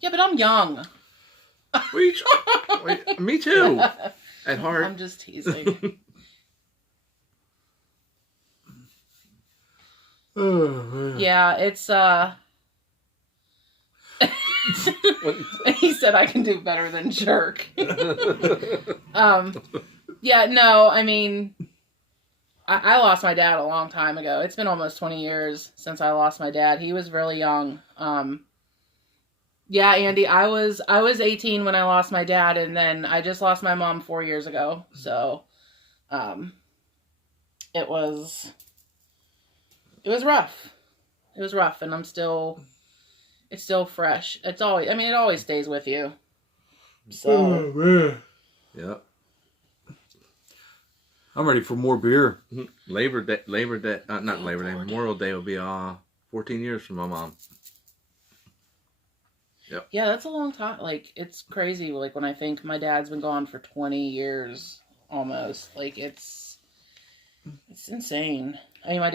Yeah, but I'm young. Me too. At heart. I'm just teasing. Yeah, it's he said I can do better than jerk. Yeah, no, I mean, I lost my dad a long time ago. It's been almost 20 years since I lost my dad. He was really young. Yeah, Andy, I was 18 when I lost my dad, and then I just lost my mom 4 years ago. So, it was rough. It was rough, and it's still fresh. It always stays with you. So, Oh, man. Yep. I'm ready for more beer. Memorial Day will be 14 years from my mom. Yep. Yeah, that's a long time. Like, it's crazy. Like, when I think my dad's been gone for 20 years almost. Like, it's insane. I mean, my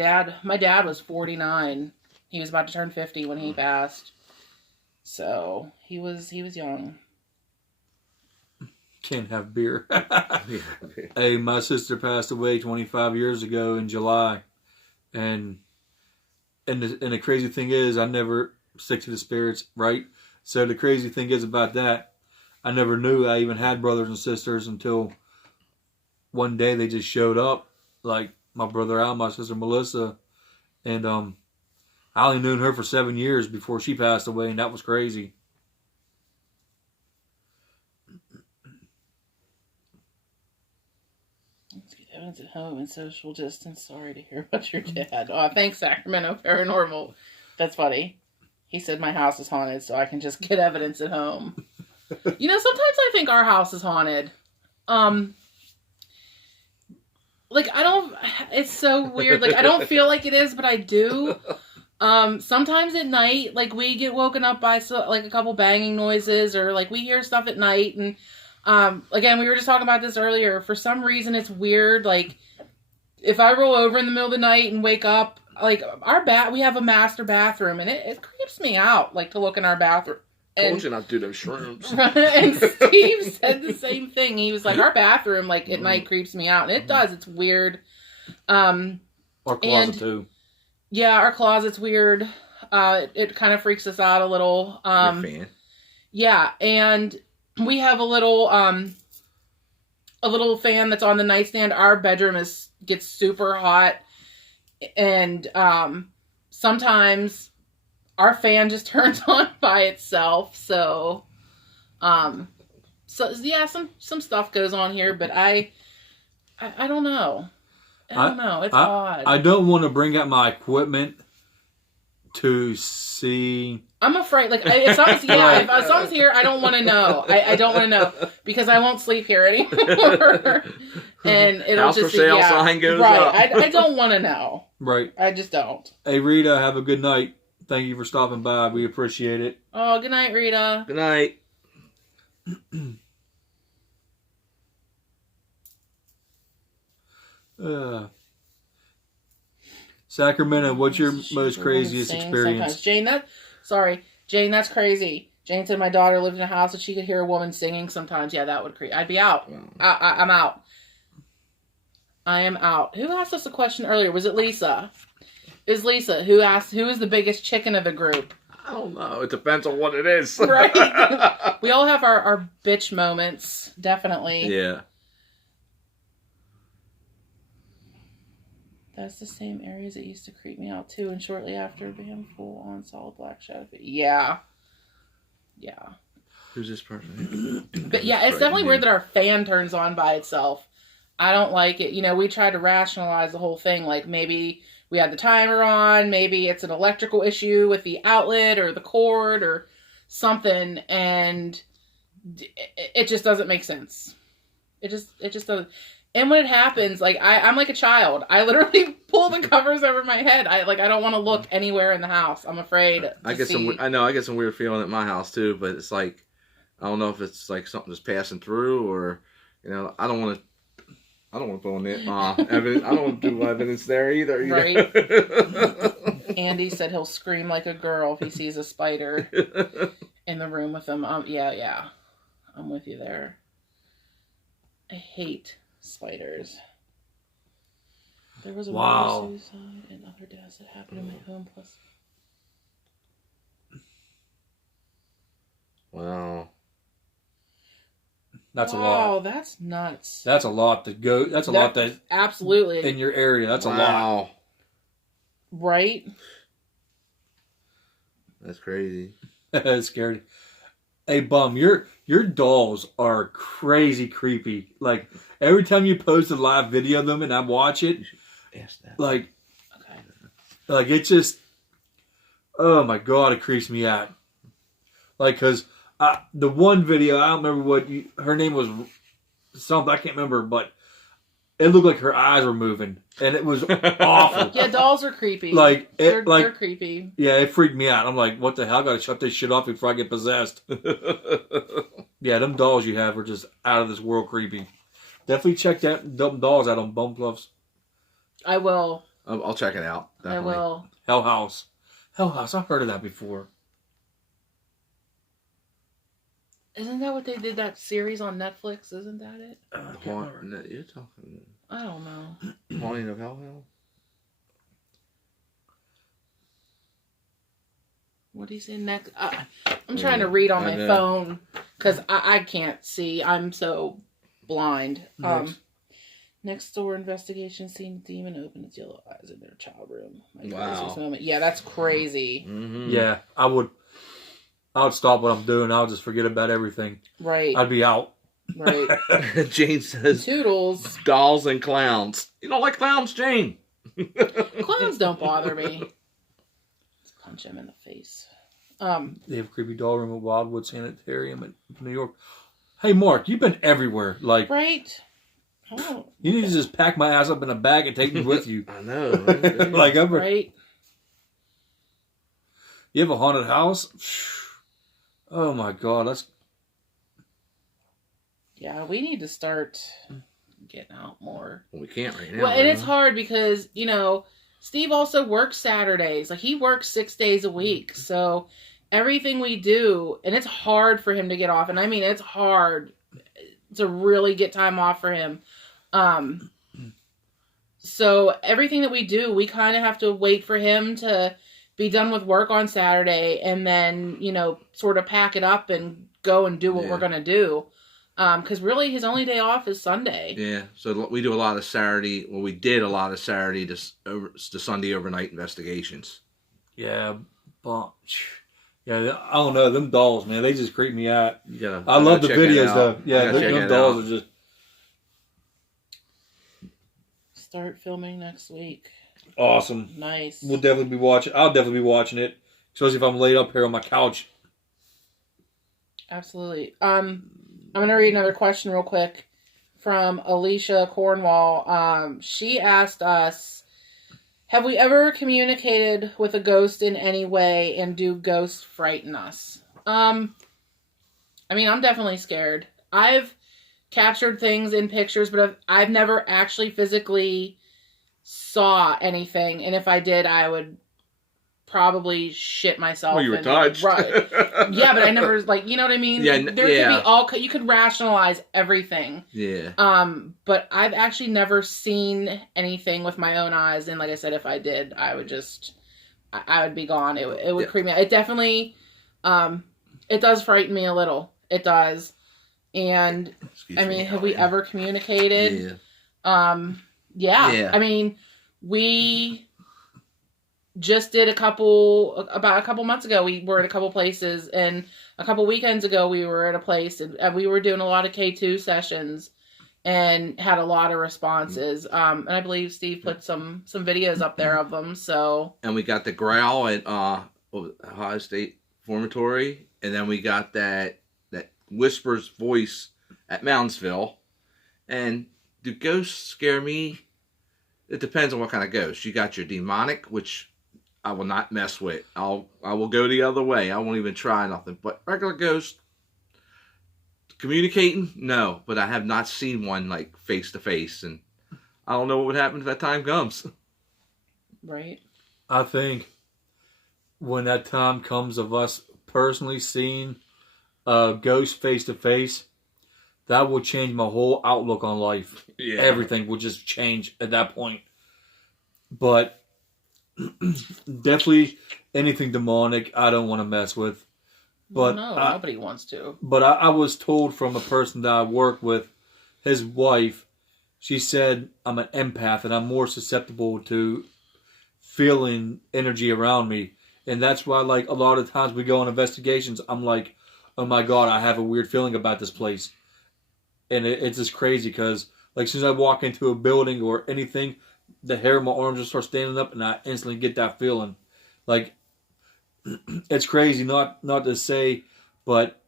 dad was 49. He was about to turn 50 when he passed. So, he was young. Can't have beer. Hey, my sister passed away 25 years ago in July. And the crazy thing is, I never stick to the spirits, right? So the crazy thing is about that, I never knew I even had brothers and sisters until one day they just showed up. Like my brother Al, my sister Melissa. And I only known her for 7 years before she passed away, and that was crazy. Evidence at home and social distance. Sorry to hear about your dad. Oh, thanks, Sacramento Paranormal. That's funny. He said my house is haunted, so I can just get evidence at home. Sometimes I think our house is haunted. It's so weird. Like, I don't feel like it is, but I do. Sometimes at night, like, we get woken up by, a couple banging noises, or, like, we hear stuff at night, and again, we were just talking about this earlier. For some reason, it's weird. Like, if I roll over in the middle of the night and wake up, like, we have a master bathroom, and it creeps me out, like, to look in our bathroom. Told you not to do those shrooms. And Steve said the same thing. He was like, our bathroom, like, at night creeps me out. And it does. It's weird. Our closet, too. Yeah, our closet's weird. It kind of freaks us out a little. Fan. Yeah, and we have a little fan that's on the nightstand. Our bedroom gets super hot, and sometimes our fan just turns on by itself. So yeah, some stuff goes on here, but I don't know. I don't know. It's odd. I don't want to bring out my equipment to see. I'm afraid, like, if someone's here, I don't want to know. I don't want to know, because I won't sleep here anymore. And it'll House just for sale sign goes up. I don't want to know. Right. I just don't. Hey, Rita, have a good night. Thank you for stopping by. We appreciate it. Oh, good night, Rita. Good night. Sacramento, what's your most craziest experience? Jane, that's crazy. Jane said my daughter lived in a house that she could hear a woman singing sometimes. Yeah, that would creep. I'd be out. I'm out. I am out. Who asked us a question earlier? Was it Lisa? It was Lisa who asked, who is the biggest chicken of the group? I don't know. It depends on what it is. Right. We all have our bitch moments. Definitely. Yeah. That's the same areas that used to creep me out too. And shortly after being full on solid black shadow. Yeah. Yeah. Who's this person? But yeah, it's definitely weird that our fan turns on by itself. I don't like it. We tried to rationalize the whole thing. Like, maybe we had the timer on. Maybe it's an electrical issue with the outlet or the cord or something. And it just doesn't make sense. It just doesn't. And when it happens, like, I'm like a child. I literally pull the covers over my head. I don't want to look anywhere in the house. I'm afraid. I get some weird feeling at my house too, but it's like, I don't know if it's like something that's passing through, or I don't want to. I don't want to put on it. Evidence. I don't want to do evidence there either. Right. Andy said he'll scream like a girl if he sees a spider in the room with him. Yeah. I'm with you there. I hate spiders. There was a murder, suicide, and other deaths that happened in my home. Plus, wow. That's a lot. Wow, that's nuts. That's a lot to go. That's a lot that absolutely in your area. That's a lot. Right? That's crazy. It's scary. Hey, Bum, your dolls are crazy creepy. Like, every time you post a live video of them and I watch it, Ask that. Okay. like it just, oh my God, it creeps me out. Like, because the one video, I don't remember her name was something, I can't remember, but it looked like her eyes were moving. And it was awful. Yeah, dolls are creepy. Like, they're creepy. Yeah, it freaked me out. I'm like, what the hell? I gotta shut this shit off before I get possessed. Yeah, them dolls you have are just out of this world creepy. Definitely check them dolls out on Bum Bluffs. I will. I'll check it out. Definitely. I will. Hell House. I've heard of that before. Isn't that what they did, that series on Netflix? Isn't that it? You're talking. I don't know. Haunting of Hell House? What do you say next? I'm trying to read on my phone because I can't see. I'm so blind. Next door investigation seen demon open its yellow eyes in their child room. Wow. Moment. Yeah, that's crazy. Mm-hmm. Yeah, I would stop what I'm doing. I'll just forget about everything. Right. I'd be out. Right. Jane says, Toodles. Dolls and clowns. You don't like clowns, Jane? Clowns don't bother me. Let's punch him in the face. They have a creepy doll room at Wildwood Sanitarium in New York. Hey, Mark, you've been everywhere. Like, right? Oh, you need to just pack my ass up in a bag and take me with you. I know. Like, right? You have a haunted house? Oh my God, that's... Yeah, we need to start getting out more. Well, we can't right now. Well, and it's hard because, Steve also works Saturdays. Like, he works 6 days a week. So everything we do, and it's hard for him to get off. And I mean, it's hard to really get time off for him. So everything that we do, we kind of have to wait for him to be done with work on Saturday and then, sort of pack it up and go and do what we're going to do. Because really his only day off is Sunday. Yeah, so we do a lot of Saturday, we did a lot of Saturday to Sunday overnight investigations. Yeah, yeah, I don't know, them dolls, man, they just creep me out. I love the check videos though. Yeah, them dolls are just... Start filming next week. Awesome. Nice. I'll definitely be watching it, especially if I'm laid up here on my couch. Absolutely. I'm going to read another question real quick from Alicia Cornwall. She asked us, have we ever communicated with a ghost in any way, and do ghosts frighten us? I mean, I'm definitely scared. I've captured things in pictures, but I've never actually physically saw anything, and if I did, I would probably shit myself. Well, you were touched. Right. Yeah, but I never, you know what I mean? Yeah, there could be you could rationalize everything. Yeah. But I've actually never seen anything with my own eyes, and like I said, if I did, I would just, I would be gone. It would creep me out. It definitely, it does frighten me a little. It does. And, have we ever communicated? Yeah. I mean, we just did about a couple months ago, we were at a couple places, and a couple weekends ago we were at a place, and we were doing a lot of K2 sessions and had a lot of responses. And I believe Steve put some videos up there of them, so. And we got the growl at Ohio State Formatory, and then we got that Whisper's voice at Moundsville. And do ghosts scare me? It depends on what kind of ghost. You got your demonic, which I will not mess with. I will go the other way. I won't even try nothing. But regular ghost, Communicating? No, but I have not seen one like face to face, and I don't know what would happen if that time comes. Right. I think when that time comes of us personally seeing a ghost face to face, that will change my whole outlook on life. Yeah. Everything will just change at that point. But definitely anything demonic, I don't want to mess with. But no, nobody wants to. But I was told from a person that I work with, his wife, she said I'm an empath and I'm more susceptible to feeling energy around me. And that's why, like, a lot of times we go on investigations, I'm like, oh my God, I have a weird feeling about this place. And it's just crazy because, like, as soon as I walk into a building or anything, the hair on my arms just starts standing up and I instantly get that feeling. Like, it's crazy not to say, but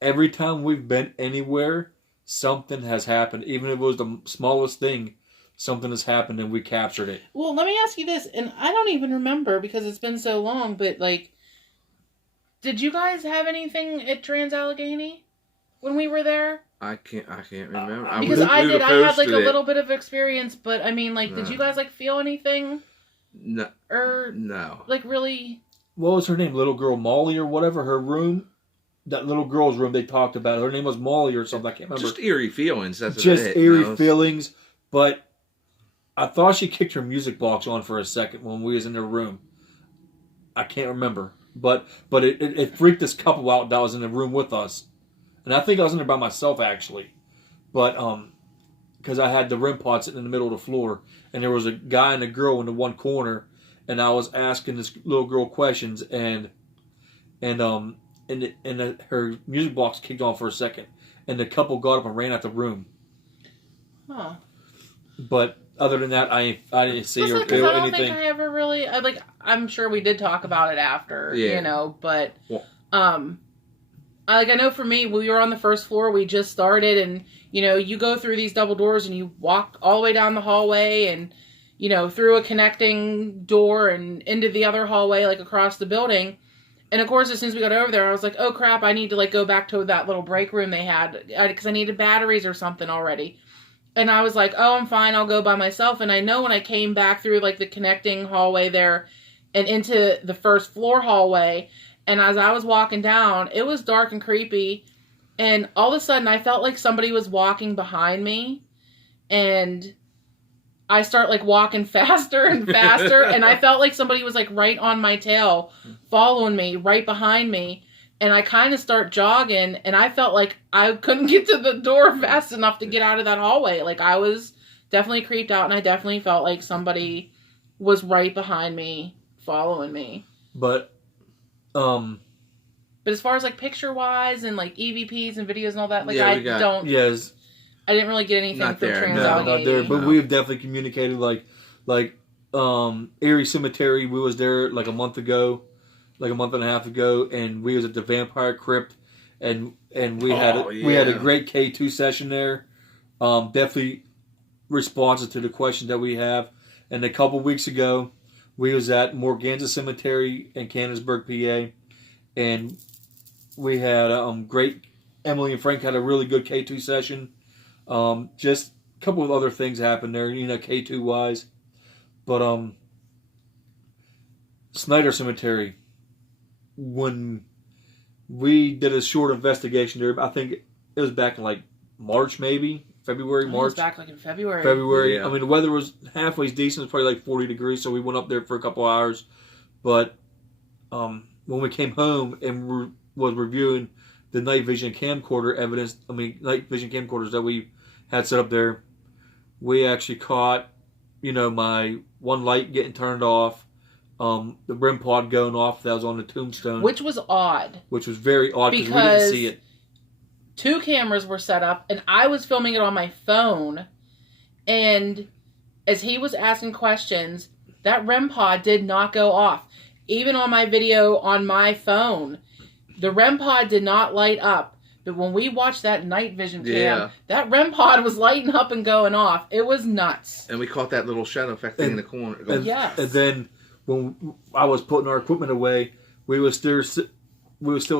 every time we've been anywhere, something has happened. Even if it was the smallest thing, something has happened and we captured it. Well, let me ask you this, and I don't even remember because it's been so long, but, like, did you guys have anything at Trans-Allegheny when we were there? I can't remember. Because we I were did. I had, like, posted a it. little bit of experience, but, I mean, like, did you guys, like, feel anything? No. Or, No. like, really... What was her name? Little girl Molly or whatever? Her room? That little girl's room they talked about. Her name was Molly or something. I can't remember. Just eerie feelings. That's Just it. eerie No. feelings. But I thought she kicked her music box on for a second when we was in her room. I can't remember. But it freaked this couple out that was in the room with us. And I think I was in there by myself, actually. But, because I had the REM pod sitting in the middle of the floor. And there was a guy and a girl in the one corner. And I was asking this little girl questions. And her music box kicked on for a second. And the couple got up and ran out the room. Huh. But other than that, I didn't see or feel I don't anything. think I ever really... I'm sure we did talk about it after, Yeah. you know, but... Well, I know for me, we were on the first floor, we just started, and, you know, you go through these double doors and you walk all the way down the hallway and, you know, through a connecting door and into the other hallway, like, across the building. And, of course, as soon as we got over there, I was like, oh, crap, I need to, like, go back to that little break room they had, because I needed batteries or something already. And I was like, oh, I'm fine, I'll go by myself. And I know when I came back through, like, the connecting hallway there and into the first floor hallway, and as I was walking down, it was dark and creepy, and all of a sudden I felt like somebody was walking behind me, and I start, like, walking faster and faster, and I felt like somebody was, like, right on my tail, following me, right behind me, and I kind of start jogging, and I felt like I couldn't get to the door fast enough to get out of that hallway. Like, I was definitely creeped out, and I definitely felt like somebody was right behind me, following me. But as far as, like, picture-wise and, like, EVPs and videos and all that, like, Yeah, I yes, didn't really get anything Not from there. Trans-Allegheny. not there. But No. we've definitely communicated. Like Erie Cemetery. We was there like a month and a half ago, and we was at the Vampire Crypt, and we had a great K2 session there. Definitely responses to the questions that we have. And a couple weeks ago, we was at Morganza Cemetery in Canonsburg, PA, and we had great. Emily and Frank had a really good K2 session. Just a couple of other things happened there, you know, K2 wise. But Snyder Cemetery, when we did a short investigation there, I think it was back in like March, maybe February, It March. was back, like, in February. Yeah. I mean, the weather was halfway decent. It was probably like 40 degrees, so we went up there for a couple hours. But when we came home and was reviewing the night vision camcorder evidence, night vision camcorders that we had set up there, we actually caught, you know, my one light getting turned off, the REM pod going off that was on the tombstone. Which was odd. Which was very odd because we didn't see it. 2 cameras were set up, and I was filming it on my phone, and as he was asking questions, that REM pod did not go off. Even on my video on my phone, the REM pod did not light up. But when we watched that night vision cam, that REM pod was lighting up and going off. It was nuts. And we caught that little shadow effect thing in the corner. Yes. And then when I was putting our equipment away, we was still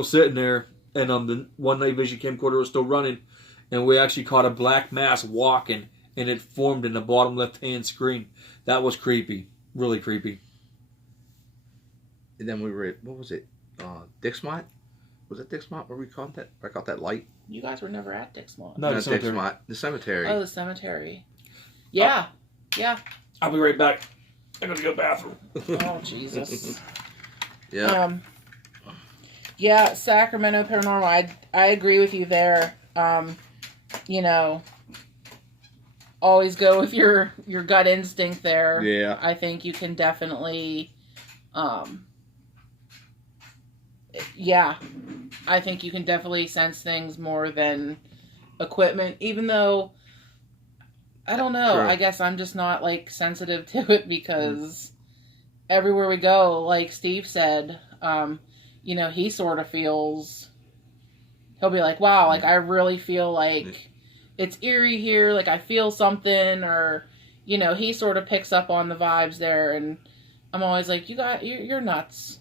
sitting there, and the one night vision camcorder was still running, and we actually caught a black mass walking, and it formed in the bottom left-hand screen. That was creepy. Really creepy. And then we were at, what was it? Dixmont? Was it Dixmont where we caught that? I caught that light? You guys were never at Dixmont. No, the cemetery. Dixmont. The cemetery. Oh, the cemetery. Yeah. Yeah. I'll be right back. I'm going to go to the bathroom. Oh, Jesus. Yeah. Yeah, Sacramento Paranormal, I agree with you there. You know, always go with your gut instinct there. Yeah. I think you can definitely, yeah, I think you can definitely sense things more than equipment, even though, I don't know, True. I guess I'm just not, like, sensitive to it because everywhere we go, like Steve said, you know, he sort of feels, he'll be like, wow, like, I really feel like it's eerie here, like, I feel something, or, you know, he sort of picks up on the vibes there, and I'm always like, you're nuts.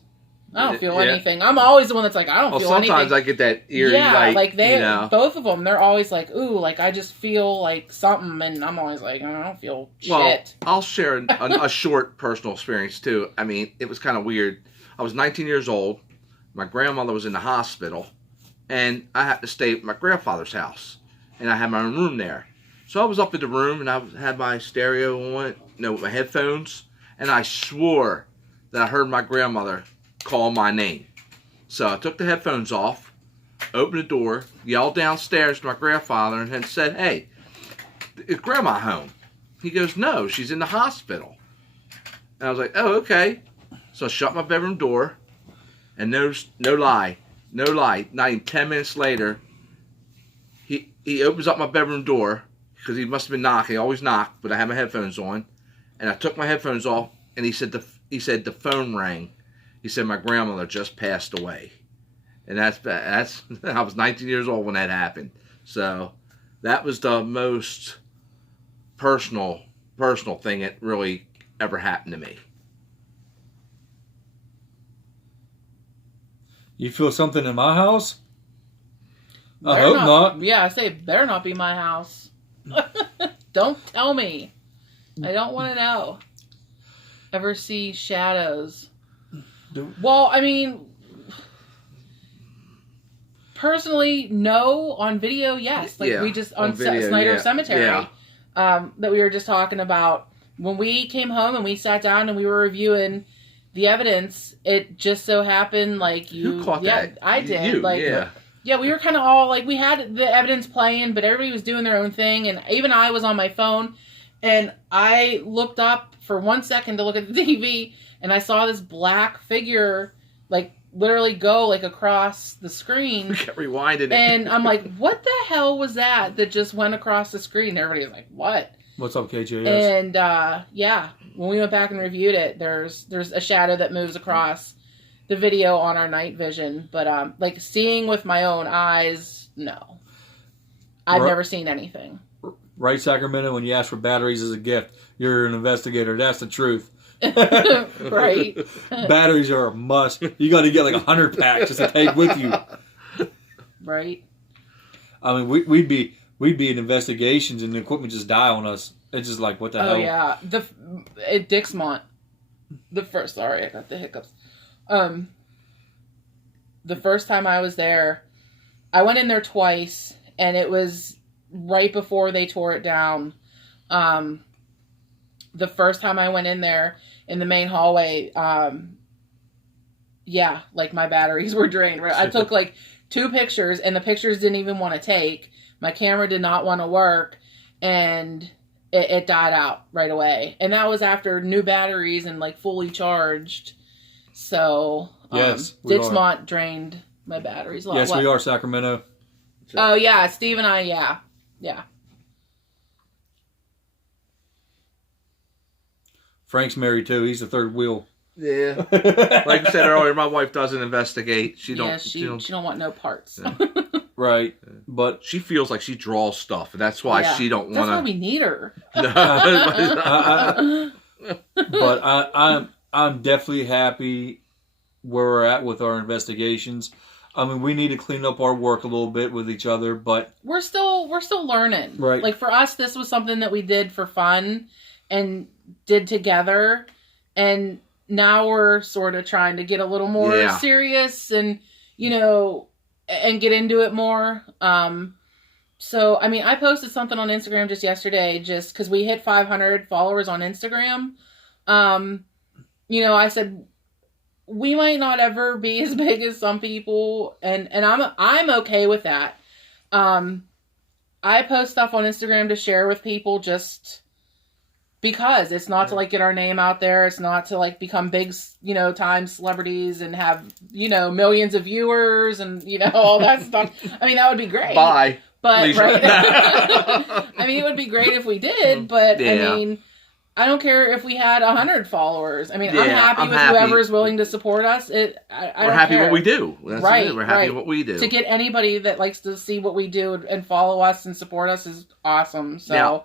I don't feel anything. I'm always the one that's like, I don't feel anything. Sometimes I get that eerie, like they, you know. both of them, they're always like, ooh, like, I just feel like something, and I'm always like, I don't feel shit. I'll share a short personal experience, too. I mean, it was kind of weird. I was 19 years old. My grandmother was in the hospital, and I had to stay at my grandfather's house, and I had my own room there. So I was up in the room, and I had my stereo on, with my headphones, and I swore that I heard my grandmother call my name. So I took the headphones off, opened the door, yelled downstairs to my grandfather, and then said, "Hey, is Grandma home?" He goes, "No, she's in the hospital." And I was like, "Oh, okay." So I shut my bedroom door, and no lie, not even 10 minutes later, he opens up my bedroom door, because he must have been knocking. He always knocked, but I had my headphones on, and I took my headphones off, and he said the phone rang. He said my grandmother just passed away, and that's I was 19 years old when that happened. So that was the most personal thing that really ever happened to me. You feel something in my house? I Better hope not. Yeah, I say it better not be my house. Don't tell me. I don't want to know. Ever see shadows? Well, I mean, personally, no. On video, yes. Like we just on video, Snyder Cemetery, that we were just talking about. When we came home and we sat down and we were reviewing the evidence, it just so happened like you caught that. I did. Yeah, we were kind of all like, we had the evidence playing, but everybody was doing their own thing, and even I was on my phone, and I looked up for 1 second to look at the TV, and I saw this black figure, like, literally go, like, across the screen. We kept rewinding it. And I'm like, what the hell was that just went across the screen? And everybody was like, what? What's up, KJS? And, yeah, when we went back and reviewed it, there's a shadow that moves across the video on our night vision. But, like, seeing with my own eyes, no. I've never seen anything. Right, Sacramento, when you ask for batteries as a gift, you're an investigator. That's the truth. Right. Batteries are a must. You got to get like 100 packs just to take with you. Right. I mean, we'd be in investigations and the equipment just die on us. It's just like, what the hell? Oh yeah, at Dixmont, sorry, I got the hiccups. The first time I was there, I went in there twice, and it was right before they tore it down. The first time I went in there in the main hallway, yeah, like my batteries were drained. I took like 2 pictures, and the pictures didn't even want to take. My camera did not want to work, and it died out right away. And that was after new batteries and like fully charged. So, yes, Dixmont drained my batteries a lot. Yes, we are, Sacramento. Oh yeah, Steve and I, yeah. Frank's married too. He's the third wheel. Yeah. Like I said earlier, my wife doesn't investigate. She don't want no parts. Yeah. Right. But she feels like she draws stuff, and that's why she don't want to. That's why we need her. But I'm definitely happy where we're at with our investigations. I mean, we need to clean up our work a little bit with each other, but we're still learning. Right. Like for us, this was something that we did for fun and did together, and now we're sort of trying to get a little more serious and and get into it more. So I mean, I posted something on Instagram just yesterday, just because we hit 500 followers on Instagram. I said, we might not ever be as big as some people, and I'm okay with that. I post stuff on Instagram to share with people just because it's not to like get our name out there. It's not to like become big, time celebrities and have, millions of viewers and, all that stuff. I mean, that would be great. Bye. But, right. I mean, it would be great if we did, but I mean, I don't care if we had 100 followers. I mean, I'm happy with whoever is willing to support us. We're happy what we do. That's right. It. We're happy what we do. To get anybody that likes to see what we do and follow us and support us is awesome. So,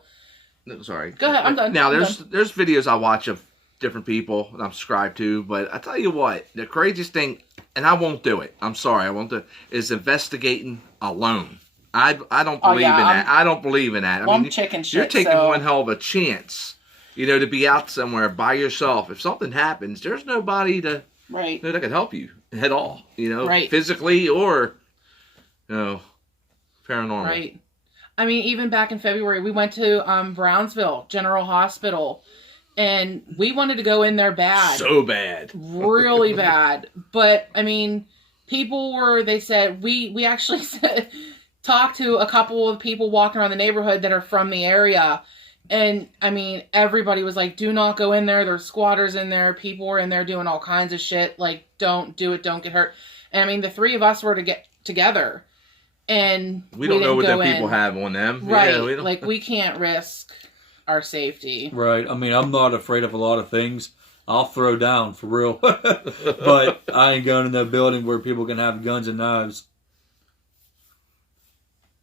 sorry. Go ahead. I'm done. Now, there's videos I watch of different people that I'm subscribed to, but I tell you what, the craziest thing, and I won't do it. I'm sorry, I won't do it, is investigating alone. I don't believe in that. I don't believe in that. I mean, chicken shit. You're taking one hell of a chance. To be out somewhere by yourself. If something happens, there's nobody that can help you at all. Physically or, paranormal. Right. I mean, even back in February, we went to Brownsville General Hospital, and we wanted to go in there bad. So bad. Really bad. But, I mean, they said, we actually talked to a couple of people walking around the neighborhood that are from the area. And, I mean, everybody was like, do not go in there. There's squatters in there. People were in there doing all kinds of shit. Like, don't do it. Don't get hurt. And, I mean, the three of us were to get together. And we don't know what them people have on them. Right. Yeah, we can't risk our safety. Right. I mean, I'm not afraid of a lot of things. I'll throw down, for real. But I ain't going in that building where people can have guns and knives.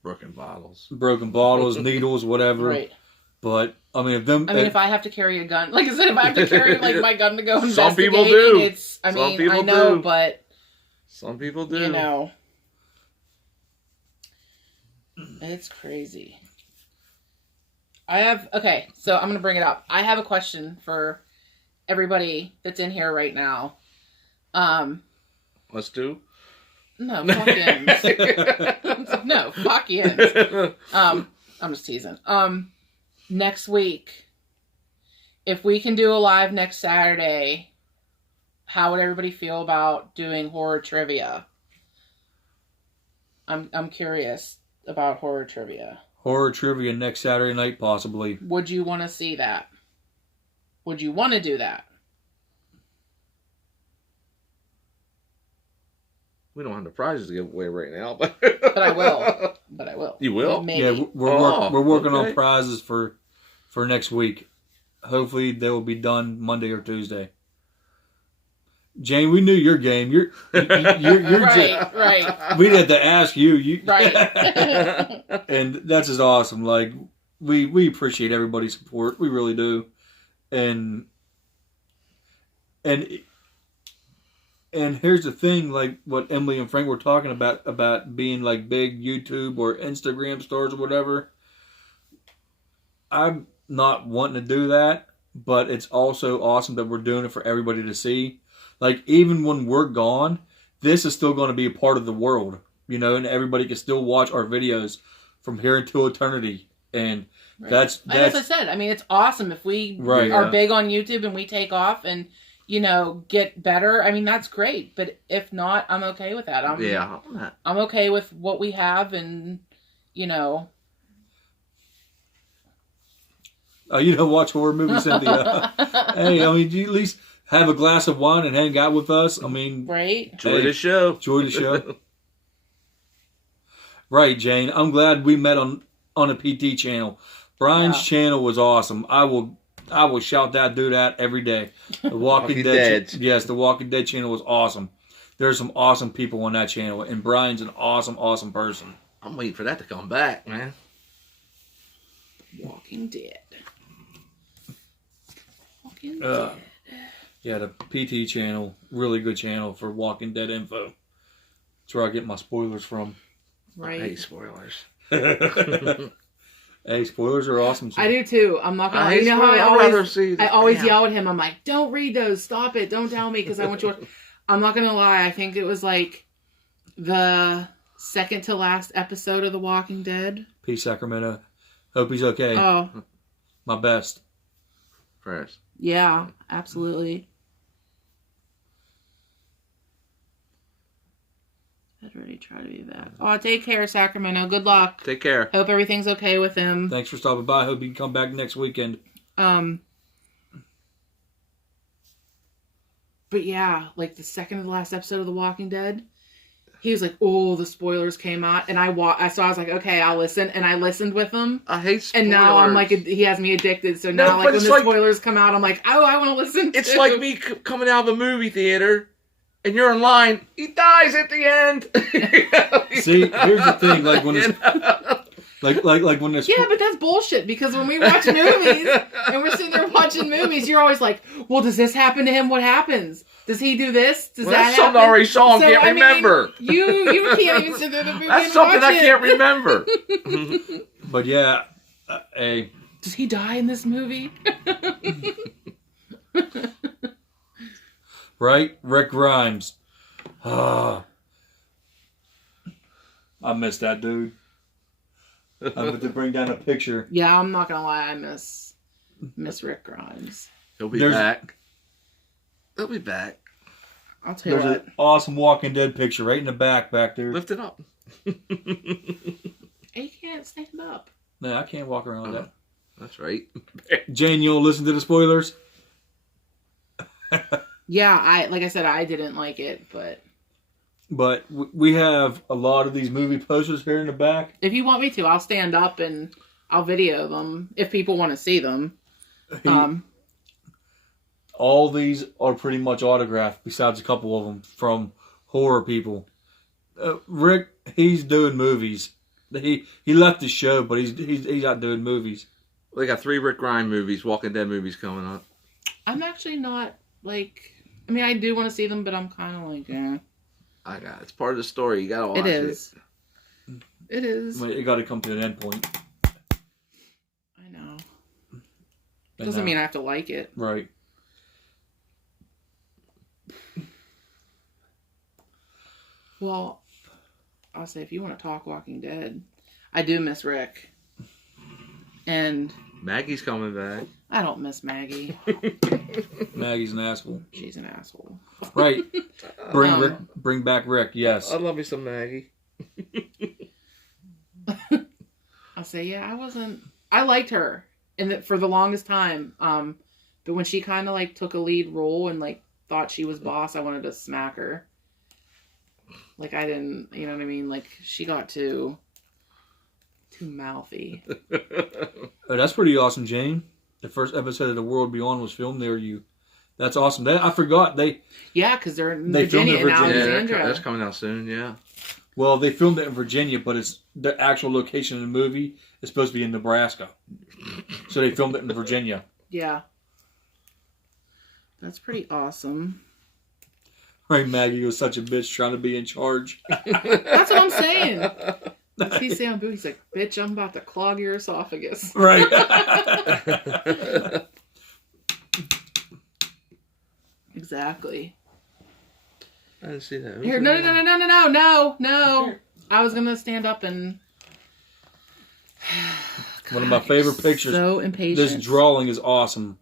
Broken bottles, needles, whatever. Right. But I mean, if I have to carry a gun, like I said, if I have to carry like my gun to go investigate, some people do. I know, but some people do. It's crazy. So I'm gonna bring it up. I have a question for everybody that's in here right now. Let's do. No, fuck yins. No, fuck yins. I'm just teasing. Next week, if we can do a live next Saturday, how would everybody feel about doing horror trivia? I'm curious about horror trivia. Horror trivia next Saturday night, possibly. Would you want to see that? Would you want to do that? We don't have the prizes to give away right now, but I will. You will? Maybe. Yeah, we're working on prizes for next week. Hopefully they will be done Monday or Tuesday. Jane, we knew your game. You're right. We had to ask you. Right. And that's just awesome. Like we appreciate everybody's support. We really do. And here's the thing, like what Emily and Frank were talking about being like big YouTube or Instagram stars or whatever. I'm not wanting to do that, but it's also awesome that we're doing it for everybody to see. Like, even when we're gone, this is still going to be a part of the world, and everybody can still watch our videos from here until eternity. And that's as I said, I mean, it's awesome if we are big on YouTube and we take off and get better. I mean, that's great. But if not, I'm okay with that. I'm okay with what we have, and you don't watch horror movies, Cynthia. Hey, I mean, do you at least have a glass of wine and hang out with us? I mean, right? Enjoy the show. Enjoy the show. Right, Jane. I'm glad we met on a PT channel. Brian's channel was awesome. I will shout that dude out every day. The Walking Dead. Yes, the Walking Dead channel was awesome. There's some awesome people on that channel, and Brian's an awesome, awesome person. I'm waiting for that to come back, man. Walking Dead. Yeah, the PT channel, really good channel for Walking Dead info. That's where I get my spoilers from. Right. I hate spoilers. Hey, spoilers are awesome. I do too. I'm not gonna lie. hate You know how spoilers. I always yell at him. I'm like, don't read those. Stop it. Don't tell me because I want you to. I'm not gonna lie. I think it was like the second to last episode of The Walking Dead. Peace, Sacramento. Hope he's okay. Oh, My best. Prayers. yeah, absolutely. I'd already try to be back. Oh, take care, Sacramento. Good luck. Take care. Hope everything's okay with him. Thanks for stopping by. Hope you can come back next weekend. But yeah, like the second to the last episode of The Walking Dead, he was like, "Oh, the spoilers came out," and so I was like, "Okay, I'll listen," and I listened with him. I hate spoilers. And now I'm like, he has me addicted. So now, like when the spoilers come out, I'm like, "Oh, I want to listen." It's like me coming out of a movie theater, and you're in line. He dies at the end. See, here's the thing. Like when it's like when it's Yeah, but that's bullshit because when we watch movies and we're sitting there watching movies, you're always like, "Well, does this happen to him? What happens? Does he do this? Does that that's happen?" something I already saw and can't remember. You can't even sit there in the movie. That's and something watch I can't remember. But yeah, hey. Does he die in this movie? Right? Rick Grimes. I miss that dude. I'm going to bring down a picture. Yeah, I'm not gonna lie, I miss Rick Grimes. He'll be back. He'll be back. I'll tell you There's what. an awesome Walking Dead picture right in the back there. Lift it up. He can't stand up. No, I can't walk around with that. That's right. Jane, you'll listen to the spoilers? Yeah, like I said, I didn't like it, but we have a lot of these movie posters here in the back. if you want me to, I'll stand up and I'll video them if people want to see them. All these are pretty much autographed, besides a couple of them from horror people. Rick, he's doing movies. He left the show, but he's out doing movies. They got 3 Rick Grimes movies, Walking Dead movies coming up. I'm actually not like. I mean, I do want to see them, but I'm kind of like, eh. I got it. It's part of the story. You gotta watch it. It is. It is. It got to come to an end point. I know. Doesn't mean I have to like it. Right. Well, I'll say if you want to talk Walking Dead, I do miss Rick. And Maggie's coming back. I don't miss Maggie. Maggie's an asshole. She's an asshole. Right. Bring back Rick, yes. I love me some Maggie. I'll say, yeah, I liked her for the longest time. But when she kind of like took a lead role and like thought she was boss, I wanted to smack her. Like I didn't, you know what I mean? Like she got too mouthy. Oh, that's pretty awesome, Jane. The first episode of The World Beyond was filmed near you. That's awesome. I forgot Yeah, because they're in They filmed Virginia in and Virginia. Alexandria. Yeah, that's coming out soon. Yeah. Well, they filmed it in Virginia, but it's the actual location of the movie is supposed to be in Nebraska. So they filmed it in Virginia. Yeah. That's pretty awesome. Right, Maggie was such a bitch trying to be in charge. That's what I'm saying. He's saying, he's like, bitch, I'm about to clog your esophagus. Right. Exactly. I didn't see that. Here, no. I was gonna stand up and. One of my favorite pictures. So impatient. This drawing is awesome.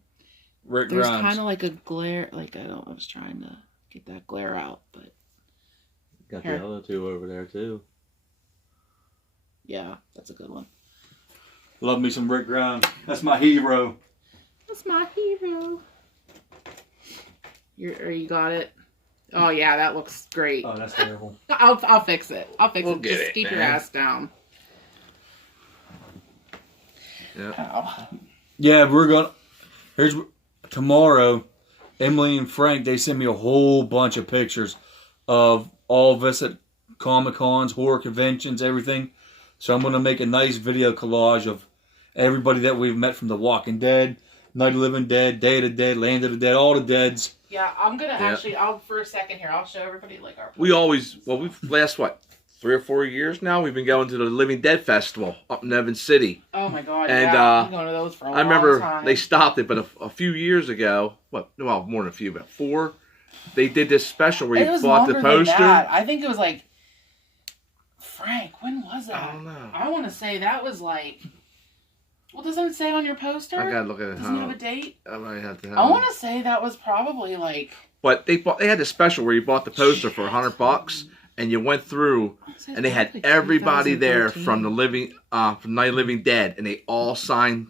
Rick There's Grimes. kind of like a glare. Like I was trying to get that glare out, but Got Here. the other 2 over there too. yeah, that's a good one. Love me some Rick Grimes. That's my hero. That's my hero. You got it. Oh yeah, that looks great. Oh, that's terrible. I'll fix it. We'll get Just it, keep your man. ass down. Yeah. Ow. Yeah, we're going. Here's tomorrow. Emily and Frank, they sent me a whole bunch of pictures of all of us at Comic Cons, horror conventions, everything. So I'm going to make a nice video collage of everybody that we've met from The Walking Dead, Night of the Living Dead, Day of the Dead, Land of the Dead, all the deads. Yeah, I'm gonna actually. I'll for a second here. I'll show everybody like our. We always, we've last 3 or 4 years now. We've been going to the Living Dead Festival up in Evans City. Oh my god! And I've been going to those for a I long remember time. they stopped it, but a few years ago, more than a few, about 4, they did this special where you bought the poster. I think it was like Frank. When was that? I don't know. I want to say that was like. Well, doesn't it say on your poster? I gotta look at it. Doesn't it have a date? I might have to. I want to say that was probably like. But they had this special where you bought the poster for $100, and you went through, and they had everybody there from the from Night of the Living Dead, and they all signed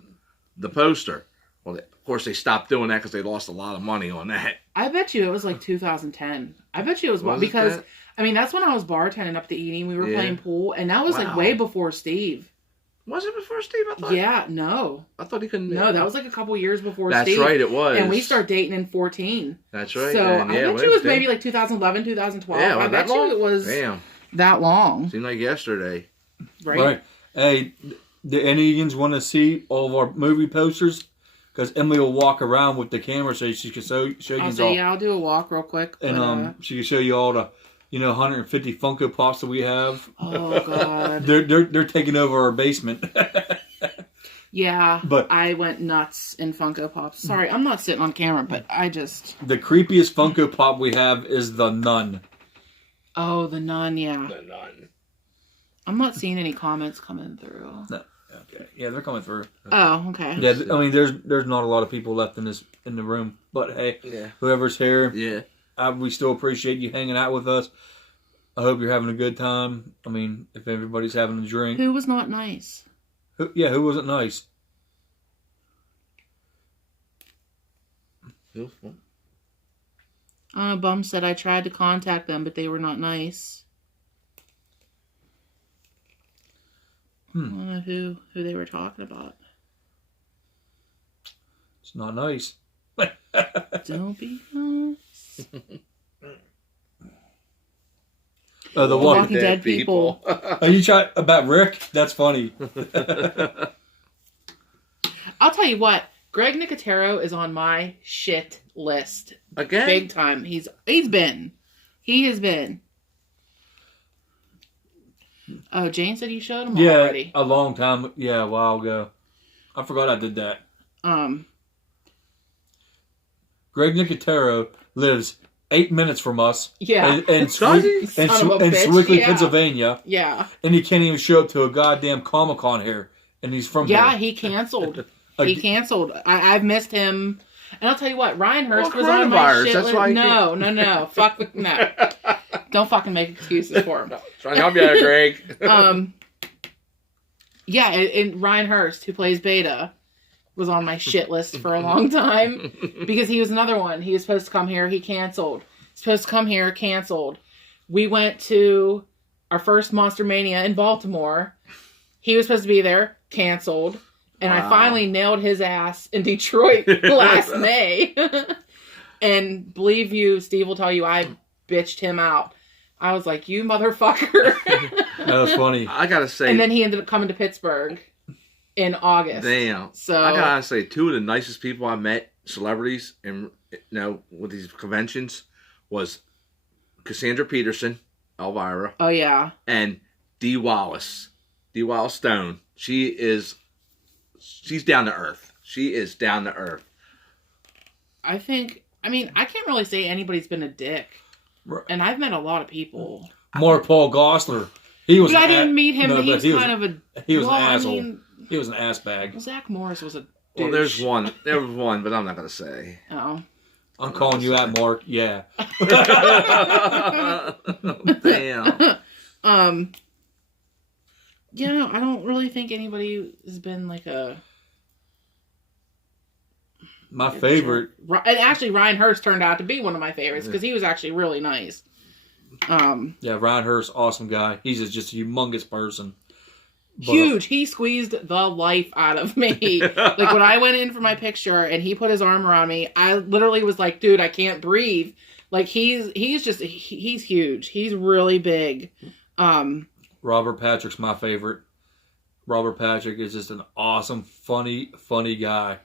the poster. Well, of course, they stopped doing that because they lost a lot of money on that. I bet you it was like 2010. I bet you it was because that's when I was bartending up at the Eating. We were playing pool, and that was like way before Steve. Was it before Steve? I thought. Yeah, no. I thought he couldn't. No, that was like a couple years before That's Steve. That's right, it was. And we started dating in 2014. That's right. So I bet you it was maybe like 2011, 2012. Yeah, I bet you it was that long. Seemed like yesterday. Right. Hey, do any of you want to see all of our movie posters? Because Emily will walk around with the camera so she can show you all. Yeah, I'll do a walk real quick. And she can show you all the 150 Funko Pops that we have. Oh God. they're taking over our basement. Yeah, but I went nuts in Funko Pops. Sorry, I'm not sitting on camera, but I just... The creepiest Funko Pop we have is the Nun. Oh, the Nun, yeah. The Nun. I'm not seeing any comments coming through. No. Okay. Yeah, they're coming through. Oh, okay. Yeah, I mean, there's not a lot of people left in the room, but hey, whoever's here, we still appreciate you hanging out with us. I hope you're having a good time. I mean, if everybody's having a drink. Who was not nice? Who wasn't nice? Bum said I tried to contact them, but they were not nice. I don't know who they were talking about. It's not nice. Don't be nice. The Walking Dead people. Are you trying about Rick? That's funny. I'll tell you what. Greg Nicotero is on my shit list. Again? Big time. He has been. Oh, Jane said you showed him already. Yeah, a long time. Yeah, a while ago. I forgot I did that. Greg Nicotero lives 8 minutes from us. Yeah. In Sewickley, Pennsylvania. Yeah. And he can't even show up to a goddamn Comic-Con here. And he's from here. Yeah, he canceled. I've missed him. And I'll tell you what, Ryan Hurst was on my shit list. No. Fuck no. Don't fucking make excuses for him. Trying to help you out, Greg. Yeah, and Ryan Hurst, who plays Beta, was on my shit list for a long time. Because he was another one. He was supposed to come here, he canceled. Supposed to come here, canceled. We went to our first Monster Mania in Baltimore. He was supposed to be there, canceled. And I finally nailed his ass in Detroit last May. And believe you, Steve will tell you, I bitched him out. I was like, you motherfucker. That was funny. I gotta say. And then he ended up coming to Pittsburgh in August. Damn. So I gotta say, 2 of the nicest people I met, celebrities, and with these conventions, was Cassandra Peterson, Elvira. Oh yeah. And Dee Wallace Stone. She's down to earth. She is down to earth. I can't really say anybody's been a dick. And I've met a lot of people. More Paul Gosselaar. He was. But I didn't meet him. No, but he was kind of a. He was an asshole. He was an ass bag. Zach Morris was a douche. Well, there's one. There was one, but I'm not gonna say. Oh. I'm calling you out, Mark. Yeah. Damn. Yeah, I don't really think anybody has been like a. My favorite. And actually, Ryan Hurst turned out to be one of my favorites because he was actually really nice. Yeah, Ryan Hurst, awesome guy. He's just a humongous person. Huge. He squeezed the life out of me. Like when I went in for my picture and he put his arm around me, I literally was like, dude, I can't breathe. Like he's huge. He's really big. Robert Patrick's my favorite. Robert Patrick is just an awesome, funny guy.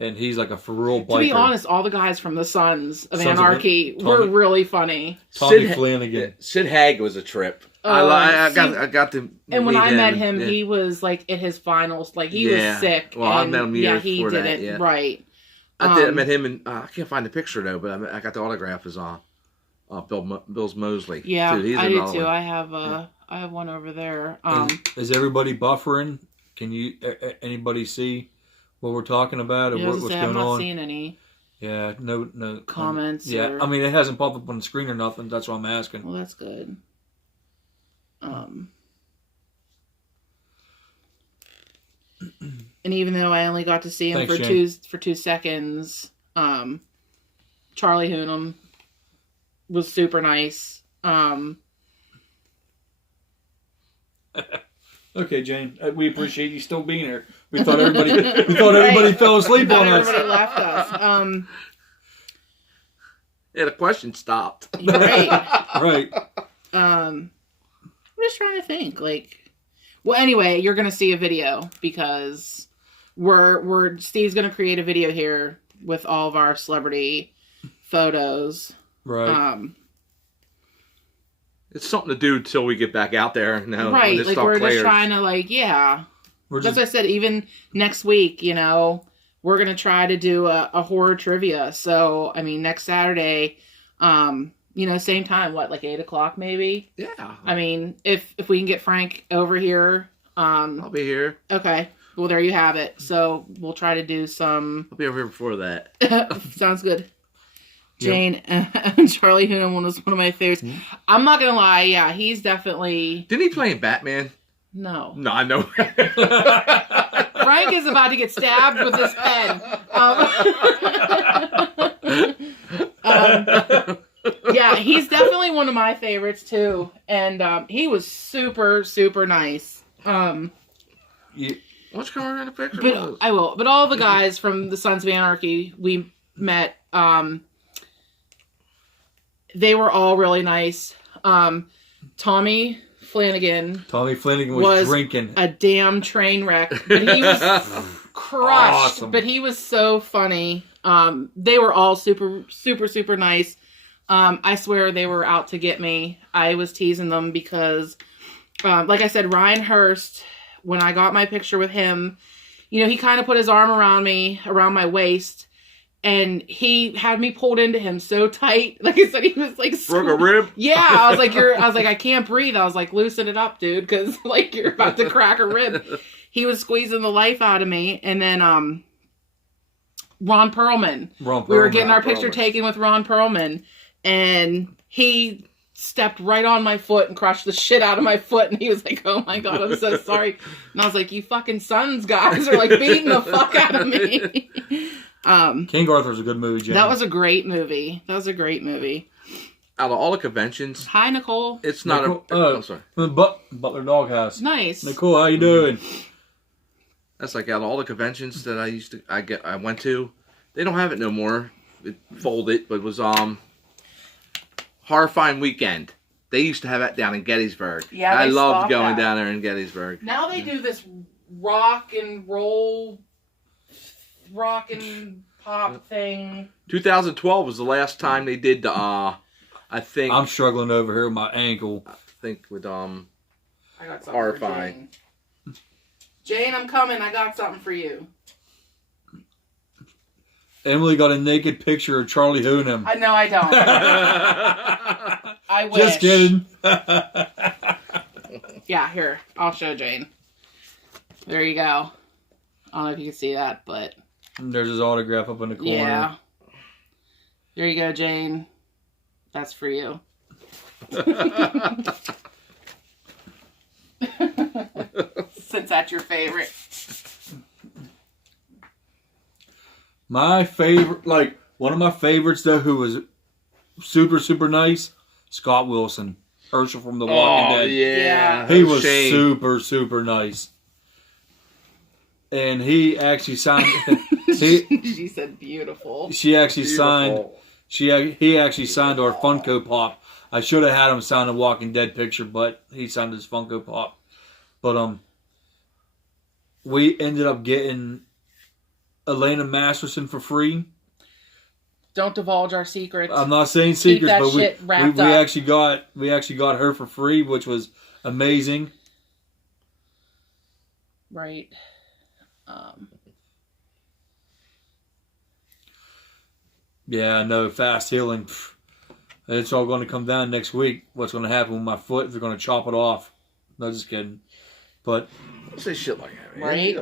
and he's like a for real biker. To be honest, all the guys from the Sons of Sons of Anarchy Tommy- were really funny. Tommy Sid- Flanagan. Sid Haig was a trip. Oh, I got to. And when meet I met him, yeah. he was like at his finals. Like he was sick. Well, I and, met him yeah, years he before did that, it yeah. right. I met him, and I can't find the picture though. But I got the autograph. Is on Bill's Mosley. Yeah, too. He's I do another too. one. I have one over there. Is everybody buffering? Can you anybody see what we're talking about or Yeah, I was what's gonna say, going I'm not on? seeing any Yeah, no comments. Yeah, or... I mean it hasn't popped up on the screen or nothing. That's what I'm asking. well, that's good. And even though I only got to see him Thanks, for 2 seconds, Charlie Hunnam was super nice. Okay, Jane, we appreciate you still being here. We thought everybody fell asleep on us. Everybody left us. Yeah, the question stopped. Right. Right. I'm just trying to think. Well, anyway, you're gonna see a video because Steve's gonna create a video here with all of our celebrity photos. Right. It's something to do till we get back out there. Now, Right, when this like stuff we're clears. just trying to yeah. We're That's just what I said. Even next week, we're gonna try to do a horror trivia. So I mean, next Saturday, same time. What, like 8:00 maybe? Yeah. I mean, if we can get Frank over here, I'll be here. okay. Well, there you have it. So we'll try to do some. I'll be over here before that. Sounds good. Jane, Charlie Hunnam was one of my favorites. Mm-hmm. I'm not gonna lie. Yeah, he's definitely Didn't he play in Batman? no. No, I know. Frank is about to get stabbed with his pen. Yeah, he's definitely one of my favorites too, and he was super, super nice. Why don't you come around the picture? But I will. But all the guys from the Sons of Anarchy we met, they were all really nice. Tommy Flanagan was drinking. a damn train wreck, but he was crushed. Awesome. But he was so funny. They were all super, super, super nice. I swear they were out to get me. I was teasing them because, like I said, Ryan Hurst, when I got my picture with him, he kind of put his arm around me, around my waist, and he had me pulled into him so tight. Like I said, he was like... Broke a rib? Yeah, I was like, I can't breathe. I was like, loosen it up, dude, because like you're about to crack a rib. He was squeezing the life out of me. And then Ron Perlman. We were getting our picture taken with Ron Perlman, and he stepped right on my foot and crushed the shit out of my foot, and he was like, oh my god, I'm so sorry. And I was like, you fucking Sons guys are like beating the fuck out of me. King Arthur's a good movie, Jane. That was a great movie. Out of all the conventions, Hi, Nicole. it's not Nicole, I'm sorry. Butler Doghouse. Nice. Nicole, how you doing? That's like out of all the conventions that I went to, they don't have it no more. It folded, but it was Horrifying Weekend. They used to have that down in Gettysburg. Yeah, I they loved stopped going that. down there in Gettysburg. Now they do this rock and pop thing. 2012 was the last time they did the I think I'm struggling over here with my ankle. with I got something Horrifying. for Jane, I'm coming. I got something for you. Emily got a naked picture of Charlie Hunnam. No, I don't. I wish. Just kidding. Yeah, here. I'll show Jane. There you go. I don't know if you can see that, but... There's his autograph up in the corner. Yeah. There you go, Jane. That's for you. Since that's your favorite. My favorite, one of my favorites, though, who was super, super nice, Scott Wilson. Herschel from The Walking Dead. Yeah. He was Shane. super, super nice. And he actually signed... She said beautiful. He actually signed our Beautiful. Funko Pop. I should have had him sign a Walking Dead picture, but he signed his Funko Pop. But we ended up getting Elena Masterson for free. Don't divulge our secrets. I'm not saying secrets, that but shit we wrapped up. actually got her for free, which was amazing. Right. Yeah, no, fast healing. It's all going to come down next week. What's going to happen with my foot? If they're going to chop it off. No, just kidding. But Don't say shit like that, man. Right?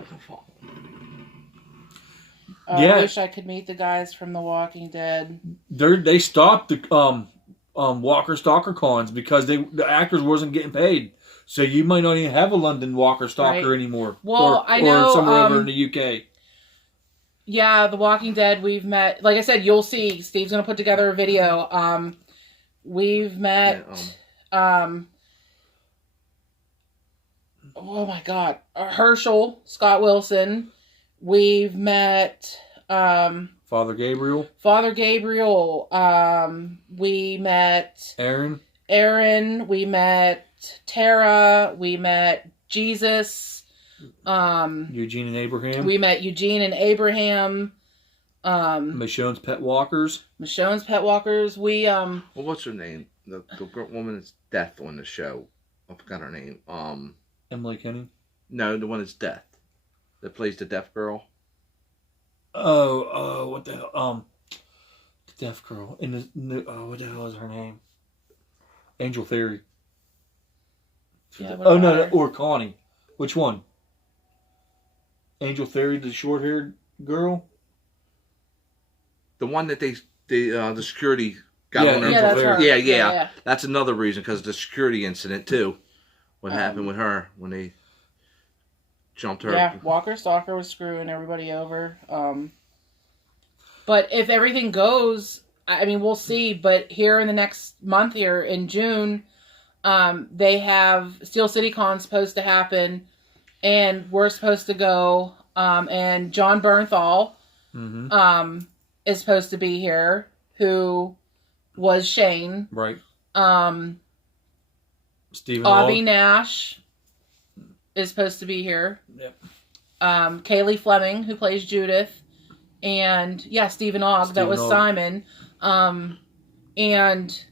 Yeah. I wish I could meet the guys from The Walking Dead. they stopped the Walker Stalker cons because the actors wasn't getting paid. So you might not even have a London Walker Stalker Right. anymore. Well, I know, or somewhere over in the UK. Yeah, The Walking Dead, we've met. Like I said, you'll see. Steve's going to put together a video. We've met... oh my God. Herschel, Scott Wilson. We've met... Father Gabriel. Father Gabriel. We met... Aaron. We met Tara. We met Jesus. Eugene and Abraham. We met Eugene and Abraham. Michonne's Pet Walkers. Michonne's Pet Walkers. We Well, what's her name? The woman that's death on the show. I forgot her name. Emily Kenny. No, the one that's death. That plays the deaf girl. What the hell? The deaf girl. What the hell is her name? Angel Theory. Yeah, No, or Connie. Which one? Angel Theory, the short-haired girl? The one that the security got Yeah, on her. Yeah, that's her. Yeah. Yeah. That's another reason, because the security incident, too. What happened with her when they jumped her. Yeah, Walker Stalker was screwing everybody over. But if everything goes, I mean, we'll see. But here in the next month, here in June, they have Steel City Con supposed to happen, and we're supposed to go. And John Bernthal is supposed to be here, who was Shane. Right. Stephen Avi Ogg. Nash is supposed to be here. Yep. Kaylee Fleming, who plays Judith. And, Stephen Ogg, that was Ogg. Simon. And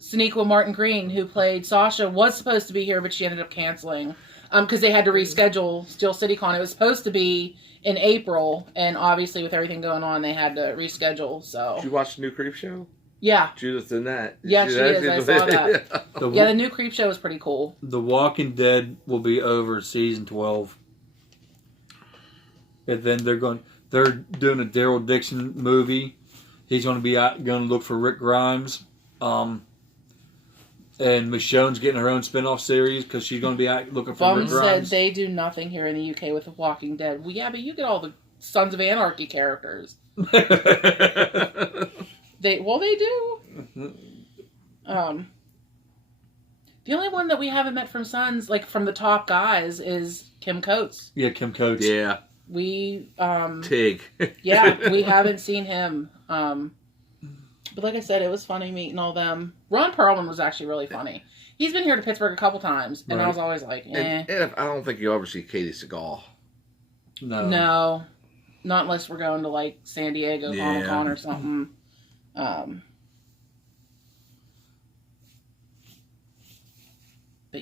Sonequa Martin Green, who played Sasha, was supposed to be here, but she ended up canceling. Because they had to reschedule Steel City Con. It was supposed to be in April, and obviously with everything going on, they had to reschedule, so... Did you watch the new Creep Show? Yeah. Judith in that. Yeah, she is. I saw that. The, The new Creep Show was pretty cool. The Walking Dead will be over season 12. And then they're doing a Daryl Dixon movie. He's going to be going to look for Rick Grimes. And Michonne's getting her own spin-off series because she's going to be looking for Bum Rick said Grimes. they do nothing here in the UK with The Walking Dead. Well, yeah, but you get all the Sons of Anarchy characters. They do. The only one that we haven't met from Sons, like from the top guys, is Kim Coates. Yeah, Kim Coates. Yeah. We Tig. yeah, we haven't seen him. But like I said, it was funny meeting all them. Ron Perlman was actually really funny. He's been here to Pittsburgh a couple times, and I was always like, eh. And I don't think you'll ever see Katie Seagal. No, not unless we're going to like San Diego Comic Con or something. But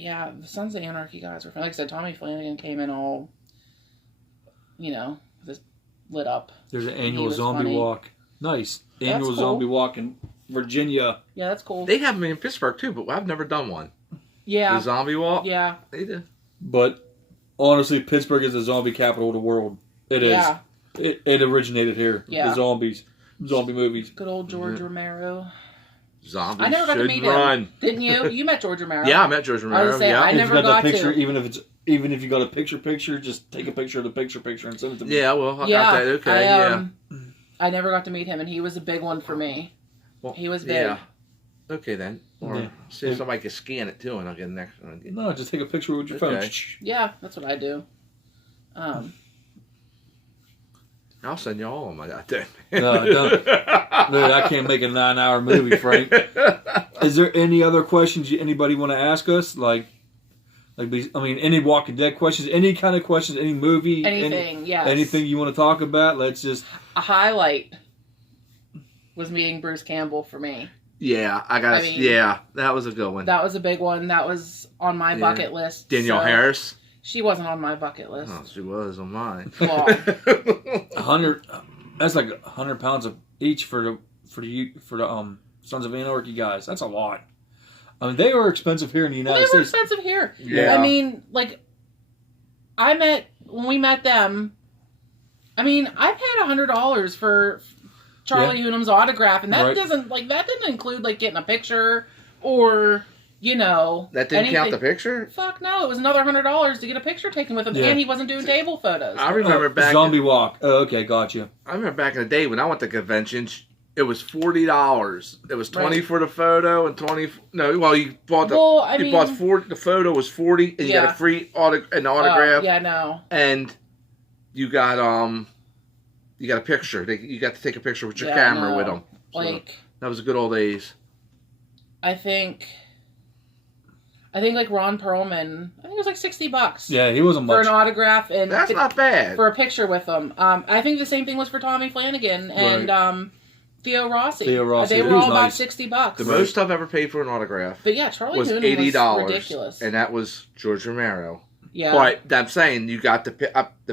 yeah, the Sons of Anarchy guys were fun. Like I said, Tommy Flanagan came in all, just lit up. There's an annual zombie funny. walk. Nice. That's Annual cool. zombie walk in Virginia. Yeah, that's cool. They have them in Pittsburgh, too, but I've never done one. Yeah. The zombie walk? Yeah. They do. But honestly, Pittsburgh is the zombie capital of the world. It is. Yeah. It originated here. Yeah. The zombie movies. Good old George Romero. Zombies I never got to should meet run. him. Didn't you? You met George Romero. Yeah, I met George Romero. saying, Yeah. I never If you got got the picture, to. even if you got a picture, just take a picture of the picture and send it to me. Yeah, well, I got that. Okay, I never got to meet him, and he was a big one for me. Well, He was big. Yeah. Okay, then. Or Yeah. see if somebody can scan it, too, and I'll get the next one. No, just take a picture with your Okay. phone. Yeah, that's what I do. I'll send you all of them I got there. No, don't. Dude, I can't make a 9-hour movie, Frank. Is there any other questions anybody want to ask us? Like, Any Walking Dead questions, any kind of questions, any movie, anything, yes. Anything you want to talk about, let's just... A highlight was meeting Bruce Campbell for me. Yeah, that was a good one. That was a big one. That was on my bucket list. Danielle Harris? She wasn't on my bucket list. Oh, she was on mine. Well, 100. That's like 100 pounds of each for the Sons of Anarchy guys. That's a lot. I mean, they were expensive here in the United they were States. expensive here. Yeah. I mean, like, when we met them, I mean, I paid $100 for Charlie Hunnam's autograph, and that didn't include, like, getting a picture or, That didn't count the picture? Fuck no, it was another $100 to get a picture taken with him, and he wasn't doing table photos. I remember back... Zombie walk. Oh, okay, gotcha. I remember back in the day when I went to conventions, it was $40. It was $20 for the photo and $20... No, well, you bought the photo was $40, and you got a free autograph. Yeah, no. And you got a picture. You got to take a picture with your camera with them. So that was the good old days. I think like Ron Perlman, I think it was like $60. Yeah, he wasn't much. For an autograph and that's not bad. For a picture with them. I think the same thing was for Tommy Flanagan and Theo Rossi. They were all about $60. The most I've ever paid for an autograph. But yeah, Charlie was $80. Was ridiculous, and that was George Romero. Yeah, but I'm saying you got the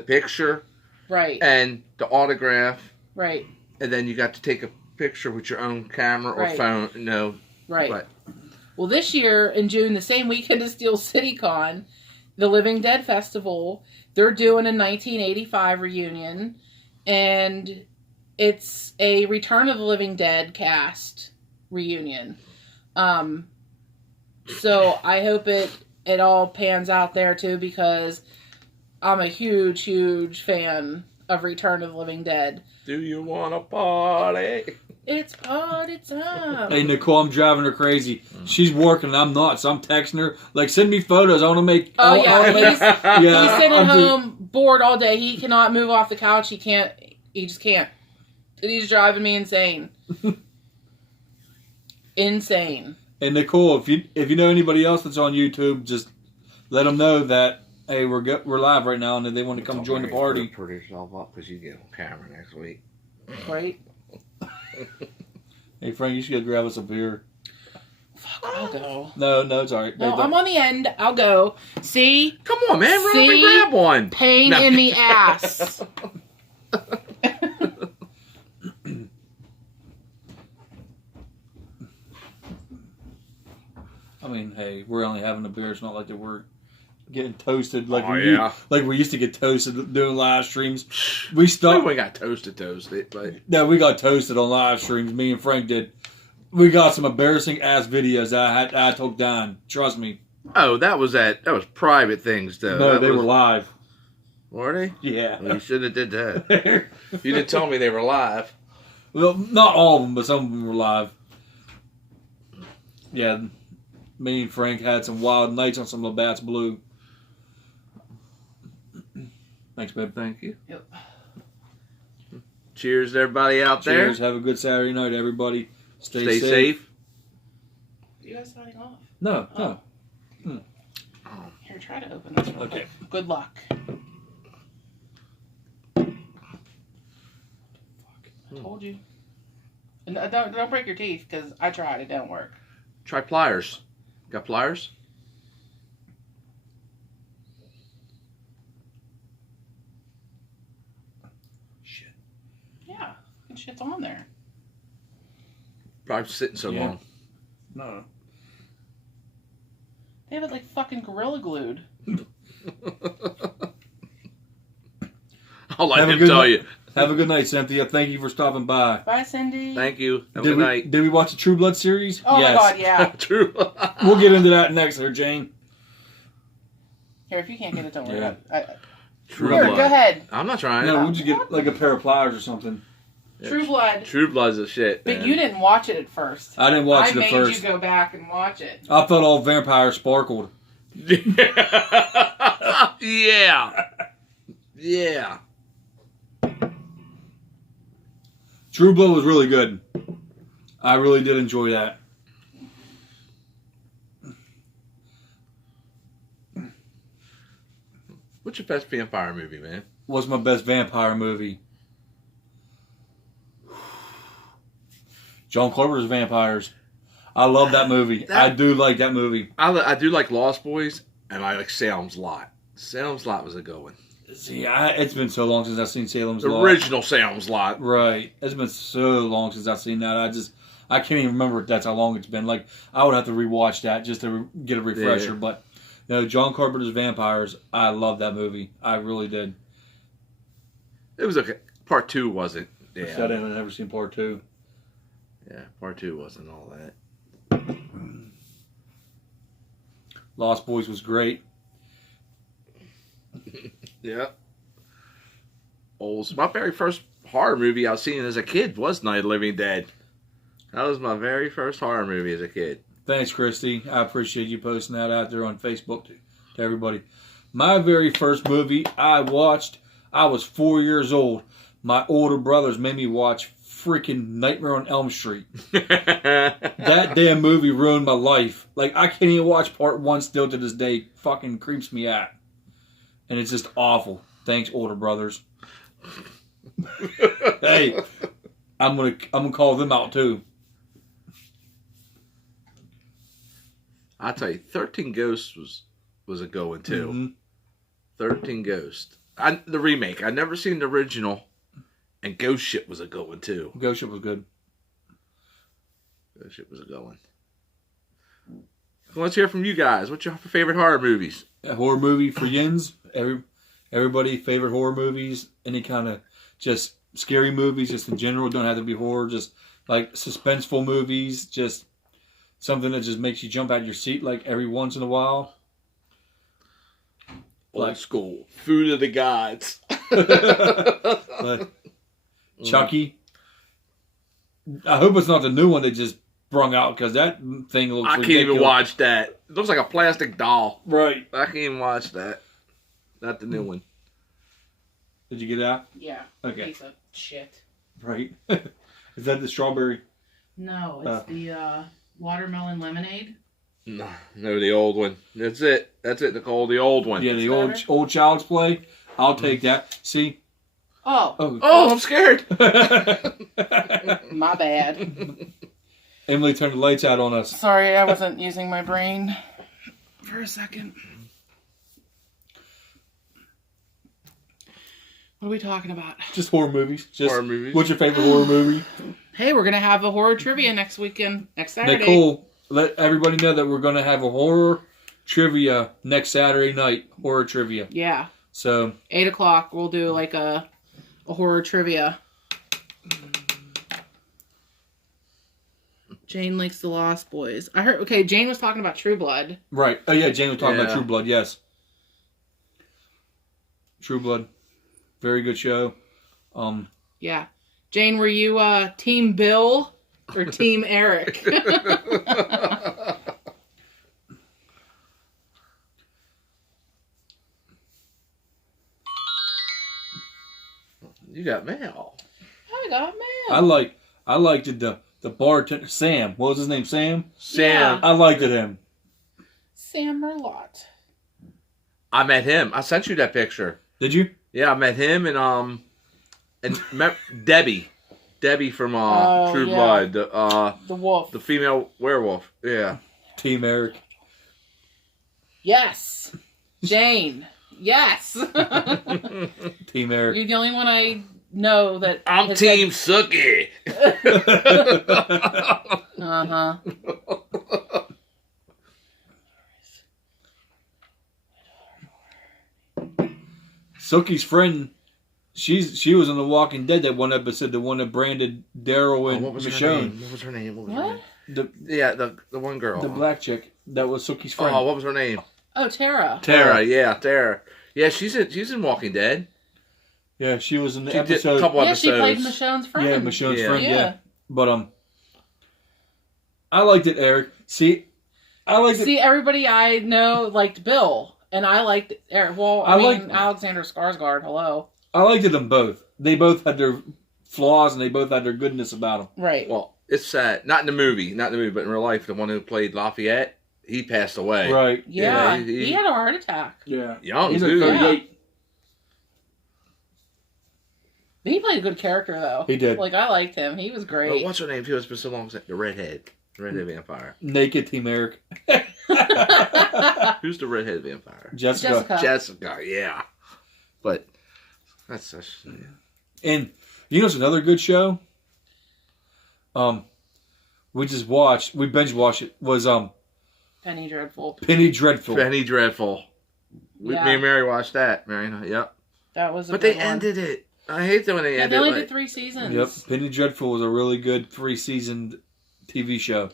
picture, right, and the autograph, right, and then you got to take a picture with your own camera or phone. No, right. But, well, this year in June, the same weekend as Steel City Con, the Living Dead Festival, they're doing a 1985 reunion, and it's a Return of the Living Dead cast reunion. So I hope it all pans out there too, because I'm a huge, huge fan of Return of the Living Dead. Do you want to party? It's party time. Hey, Nicole, I'm driving her crazy. She's working and I'm not, so I'm texting her. Like, send me photos. I want to make... Oh, he's sitting home bored all day. He cannot move off the couch. He just can't. He's driving me insane. Insane. And Nicole, if you know anybody else that's on YouTube, just let them know that, hey, we're live right now and they want to come join the party. Put yourself up because you get on camera next week. Right? Hey, Frank, you should go grab us a beer. Fuck, I'll go. No, it's all right. No, I'm on the end. I'll go. See? Come on, man. Run up and grab one. Pain in the ass. I mean, hey, we're only having a beer. It's not like that we're getting toasted like we used to get toasted doing live streams. We got toasted, but yeah, we got toasted on live streams. Me and Frank did. We got some embarrassing ass videos that I took down. Trust me. Oh, that was private things though. No, they were live. Were they? Yeah. Well, you should have did that. You didn't tell me they were live. Well, not all of them, but some of them were live. Yeah. Me and Frank had some wild nights on some Labatt's Blue. Thanks, babe. Thank you. Yep. Cheers to everybody out there. Cheers. Have a good Saturday night, everybody. Stay safe. You guys signing off? No. Here, try to open this one. Okay. Good luck. I told you. And don't break your teeth, because I tried. It don't work. Try pliers. Got pliers? Shit. Yeah. Good shit's on there. Probably sitting so long. No. They have it like fucking Gorilla Glued. I'll let him tell you. Have a good night, Cynthia. Thank you for stopping by. Bye, Cindy. Thank you. Have a good night. Did we watch the True Blood series? Oh yes. my god, yeah. True. We'll get into that next, there, Jane. Here, if you can't get it, don't worry about it. True Here, Blood. go ahead. I'm not trying. No, we'll just get like a pair of pliers or something. True Blood. True Blood's a shit, But man. you didn't watch it at first. I didn't watch it at I first. made you go back and watch it. I thought all vampires sparkled. Yeah. Yeah. True Blood was really good. I really did enjoy that. What's your best vampire movie, man? What's my best vampire movie? John Carpenter's Vampires. I love that movie. I do like that movie. I do like Lost Boys, and I like Salem's Lot. Salem's Lot was a good one. See, it's been so long since I've seen Salem's The Lot. original Salem's Lot. Right. It's been so long since I've seen that. I can't even remember that's how long it's been. Like, I would have to rewatch that just to get a refresher. Yeah. But, John Carpenter's Vampires, I love that movie. I really did. It was okay. Part 2 wasn't. I Yeah. said I had never seen part 2. Yeah, part 2 wasn't all that. Lost Boys was great. Yeah. My very first horror movie I was seeing as a kid was Night of the Living Dead. That was my very first horror movie as a kid. Thanks, Christy. I appreciate you posting that out there on Facebook to everybody. My very first movie I watched, I was 4 years old. My older brothers made me watch freaking Nightmare on Elm Street. That damn movie ruined my life. Like, I can't even watch part 1 still to this day. Fucking creeps me out. And it's just awful. Thanks, older brothers. Hey, I'm gonna call them out too. I'll tell you, 13 Ghosts was a go-in too. Mm-hmm. 13 Ghosts. The remake. I'd never seen the original. And Ghost Ship was a go-in too. Ghost Ship was good. Ghost Ship was a go-in. Let's hear from you guys. What's your favorite horror movies? A horror movie for Yins. Everybody favorite horror movies. Any kind of just scary movies, just in general. Don't have to be horror. Just like suspenseful movies. Just something that just makes you jump out of your seat like every once in a while. Old school. Food of the Gods. Like Chucky. I hope it's not the new one they just brung out because that thing looks I ridiculous. can't even watch that. It looks like a plastic doll. Right. I can't even watch that. Not the new one. Did you get it out? Yeah. Okay. Piece of shit. Right. Is that the strawberry? No, it's the watermelon lemonade. No, the old one. That's it, Nicole. The old one. Yeah, the Better? old Child's Play. I'll take that. See? Oh, Oh, I'm scared. my bad. Emily turned the lights out on us. Sorry, I wasn't using my brain for a second. What are we talking about? Just horror movies. Just Horror movies. What's your favorite horror movie? Hey, we're gonna have a horror trivia next Saturday. Nicole, let everybody know that we're going to have a horror trivia next Saturday night. Horror trivia. Yeah, So, 8:00. We'll do like a horror trivia. Jane likes the Lost Boys. I heard. Okay, Jane was talking about True Blood. right. Oh, yeah, Jane was talking about Yeah. True Blood, yes. True Blood. Very good show. Yeah, Jane, were you Team Bill or Team Eric? You got mail. I got I mail. liked it, the bartender, Sam. What was his name, Sam? Sam. I liked it, him. Sam Merlot. I met him. I sent you that picture. Did you? Yeah, I met him and Debbie. Debbie from True yeah. Blood. The wolf. The female werewolf. Yeah. Team Eric. Yes. Jane. Yes. Team Eric. You're the only one I know that. I'm has Team Sookie. Uh-huh. Sookie's friend, she was in The Walking Dead, that one episode, the one that branded Daryl and What was her Michonne. name? What was her name? What? Yeah, the one girl. The black chick that was Sookie's friend. Oh, what was her name? Oh, Tara. Tara. Yeah, Tara. Yeah, she's in Walking Dead. Yeah, she was in the She did episode. a couple Yeah, she played episodes. Michonne's friend. Yeah, Michonne's Yeah. friend. Yeah. Yeah. But I liked it, Eric. See, I liked it. See, everybody I know liked Bill, and I liked Eric. Well, I mean, Alexander Skarsgård. Hello. I liked them both. They both had their flaws and they both had their goodness about them. Right. Well, it's sad. Not in the movie, but in real life, the one who played Lafayette, he passed away. Right. Yeah. Yeah, he had a heart attack. Yeah. Young, He's dude. like 38. He played a good character, though. He did. Like, I liked him. He was Oh, great. what's her name? Too? It's been so long since the redhead vampire. Naked Team Eric. Who's the redhead vampire? Jessica. Jessica, yeah. But that's such. Yeah. And you know, it's another good show. We binge watched it. Was Penny Dreadful. Penny Dreadful. Penny Dreadful. Yeah. Me and Mary watched that. Mary and I, yep. That was a But good they one. ended it. I hate that when they Yeah, ended they only it. did 3 seasons. Yep, Penny Dreadful was a really good 3-season TV show.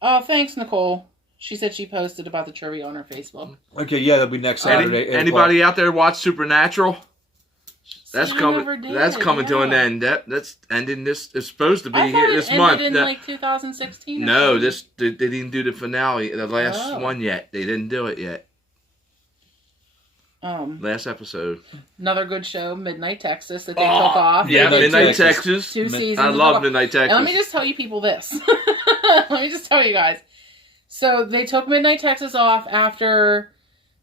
Oh, thanks, Nicole. She said she posted about the trivia on her Facebook. Okay, yeah, that'll be next Saturday. 8 o'clock. Anybody out there watch Supernatural? That's See, I coming. never did, That's coming to an yeah. end. That's ending. This is supposed to be I here thought this it month. ended in No, like 2016. or no, something. they didn't do the finale, the last Oh. one yet. They didn't do it yet. Last episode. Another good show, Midnight Texas, that they took off. Yeah, Midnight Texas. Texas. 2 seasons. I they love took off. Midnight Texas. And let me just tell you people this. Let me just tell you guys. So they took Midnight Texas off after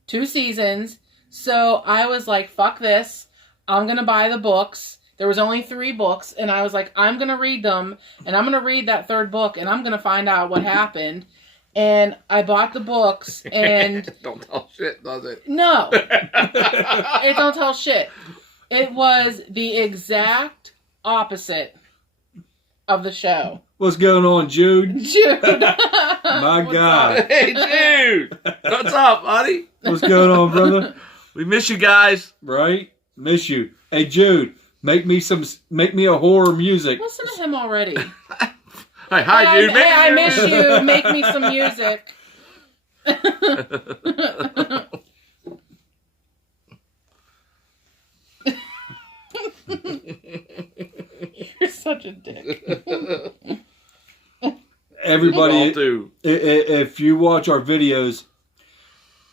2 seasons. So I was like, fuck this. I'm going to buy the books. There was only 3 books. And I was like, I'm going to read them. And I'm going to read that 3rd book. And I'm going to find out what happened. And I bought the books. And Don't tell shit, does it? no, it don't tell shit. It was the exact opposite of the show. What's going on, Jude? Jude. My What's God. up? Hey, Jude. What's up, buddy? What's going on, brother? We miss you guys. Right? Miss you. Hey, Jude, make me a horror music. Listen to him already. Hey, hi, Hey, Jude. I miss you. Make me some music. You're such a dick. Everybody, too. if you watch our videos,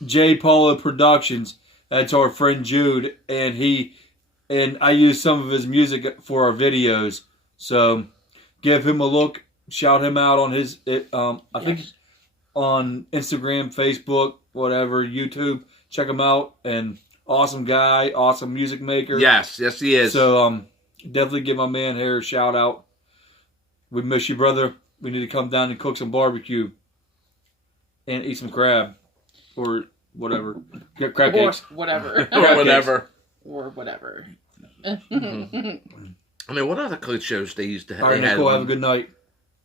J. Paulo Productions, that's our friend Jude, and I use some of his music for our videos. So give him a look, shout him out on his, I think on Instagram, Facebook, whatever, YouTube. Check him out. And awesome guy, awesome music maker. Yes, he is. So definitely give my man here a shout out. We miss you, brother. We need to come down and cook some barbecue and eat some crab or whatever. Get crab Or cakes. whatever. or whatever. Or whatever. I mean, what other good shows they used to have? All right, They had Nicole, have a one- good night.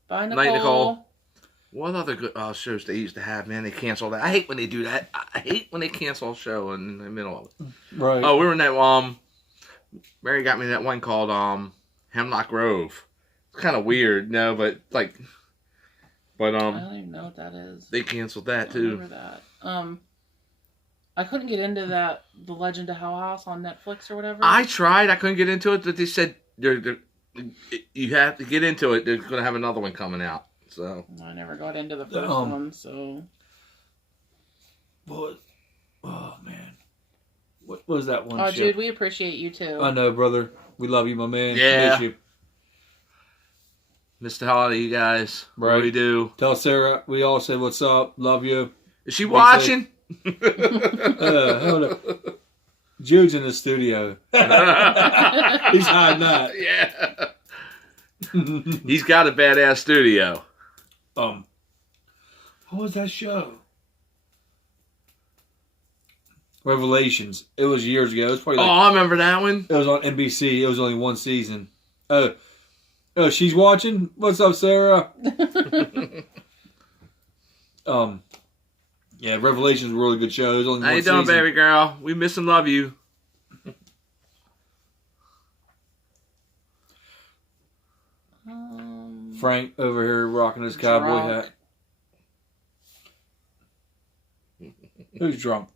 Bye, Nicole. Night, Nicole. What other good shows they used to have, man? They cancel that. I hate when they do that. I hate when they cancel a show in the middle of it. Right. Oh, we were in that, Mary got me that one called, Hemlock Grove. It's kind of weird, no, but, I don't even know what that is. they canceled that, I too. remember that. I couldn't get into that, The Legend of Hell House on Netflix or whatever. I tried. I couldn't get into it, but they said you have to get into it. They're going to have another one coming out. So I never got into the first one, so. What? Oh, man. What was that one Oh, show? dude, we appreciate you too. I know, brother. We love you, my man. Yeah. Miss you. Mr. Holiday, you guys. What do we do? Tell Sarah we all said what's up. Love you. Is she watching? Hold up. Jude's in the studio. He's hiding that. Yeah. He's got a badass studio. What was that show? Revelations. It was years ago. It was probably I remember that one. it was on NBC. It was only 1 season. Oh, she's watching. What's up, Sarah? Yeah, Revelations was a really good show. It was only How one you doing, season. baby girl? We miss and love you. Frank over here rocking his cowboy Drunk. hat. Who's drunk?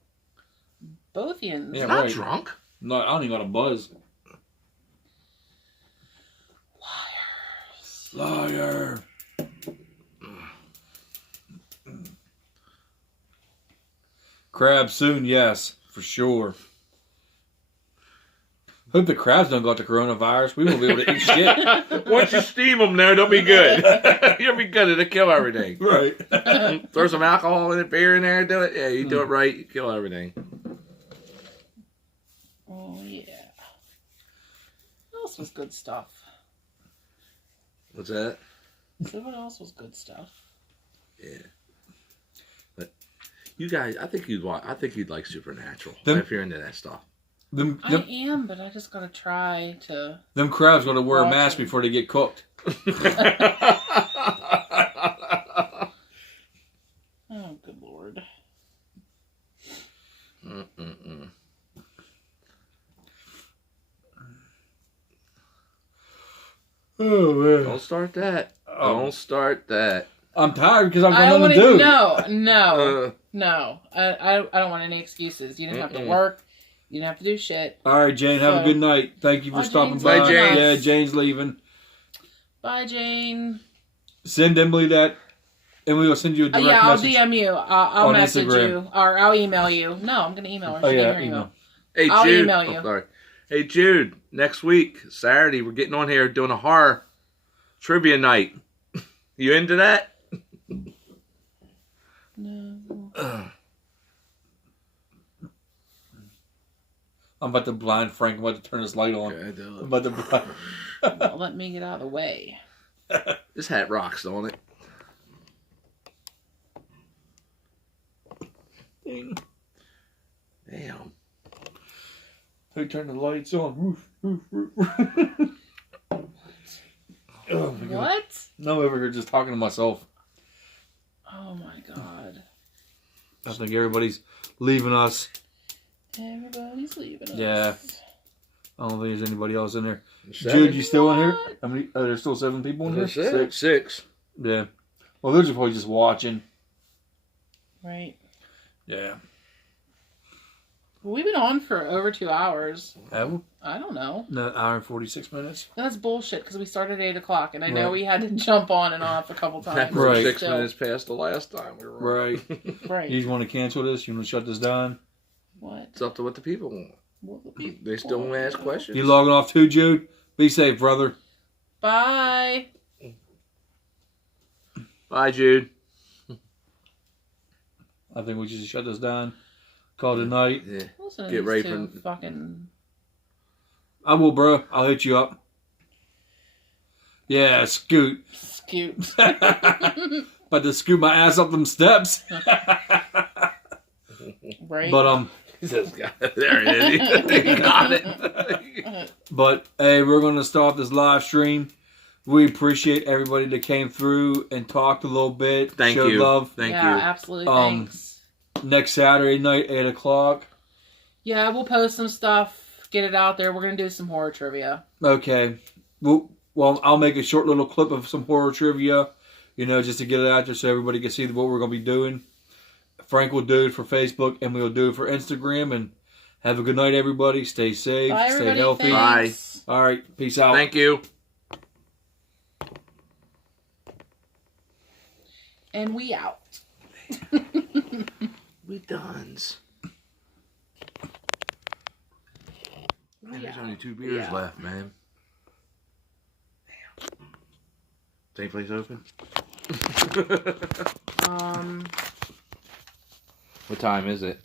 Both yins. Yeah, He's not right. drunk. No, I don't even got a buzz. Liar. Crab soon, yes, for sure. Hope the crabs don't got the coronavirus. We won't be able to eat shit. Once you steam them, though, they'll be good. You'll be good. It'll kill everything. Right. Throw some alcohol in it, beer in there, do it. Yeah, you do it right, you kill everything. Oh, yeah. else was good stuff? What's that? So what else was good stuff? Yeah. But you guys, I think you'd like Supernatural Them- if you're into that stuff. I am, but I just gotta try to. Them crabs gonna wear a Watch mask it. before they get cooked. Oh, good lord. Mm-mm-mm. Oh man! Don't start that. Oh. Don't start that. I'm tired because I've got I don't nothing want to to. do. No. Uh, No. I don't want any excuses. You didn't have to Mm-mm. work. You didn't have to do shit. All right, Jane. Have a So- good night. Thank you for Oh, stopping Jane's by. Bye, Jane. Yeah, Jane's leaving. Bye, Jane. Send Emily that, and we will send you a direct I'll message. DM you. I'll on message Instagram. you, or I'll email you. No, I'm gonna email her. Oh She yeah, gave me her email. hey, I'll Jude. email you. Oh, sorry. Hey, Jude. Next week, Saturday, we're getting on here doing a horror trivia night. You into that? No. I'm about to blind Frank. I'm about to turn his light on. Okay, do I'm it. about to blind. Well, let me get out of the way. This hat rocks, don't it? Ding. Damn. They turn the lights on. Roof, roof, roof. Oh my God. What? No, I'm over here just talking to myself. Oh my god. I think everybody's leaving us. Everybody's leaving us. Yeah. I don't think there's anybody else in there. Seven? Jude, you still in here? What? How many? There's still 7 people in here? Six. Yeah. Well, they're just probably just watching. Right. Yeah. Well, we've been on for over 2 hours. Have we? I don't know. No, hour and 46 minutes. That's bullshit because we started at 8 o'clock and I know Right. we had to jump on and off a couple That times. was Right. 6 Still. minutes past the last time we were on. Right. Right. You want to cancel this? You want to shut this down? What? It's up to what the people want. What the people They still want to ask questions. You logging off too, Jude? Be safe, brother. Bye. Bye, Jude. I think we should just shut this down. Call it a night. Yeah. Listen to Get these ready two for- fucking. I will, bro. I'll hit you up. Yeah, scoot. Scoot. About to scoot my ass up them steps. Right. But He says, there it is. He got it. But hey, we're gonna start this live stream. We appreciate everybody that came through and talked a little bit. Thank showed you. love. Thank yeah, you. absolutely. Um, Thanks. Next Saturday night, 8 o'clock. Yeah, we'll post some stuff. Get it out there. We're gonna do some horror trivia. Okay. Well, I'll make a short little clip of some horror trivia, just to get it out there so everybody can see what we're going to be doing. Frank will do it for Facebook, and we'll do it for Instagram. And have a good night, everybody. Stay safe. Bye, Stay everybody. healthy. Thanks. All right. Peace out. Thank you. And we out. We dones. Man, there's only 2 beers Yeah. left, man. Damn. Same place open? Um. What time is it?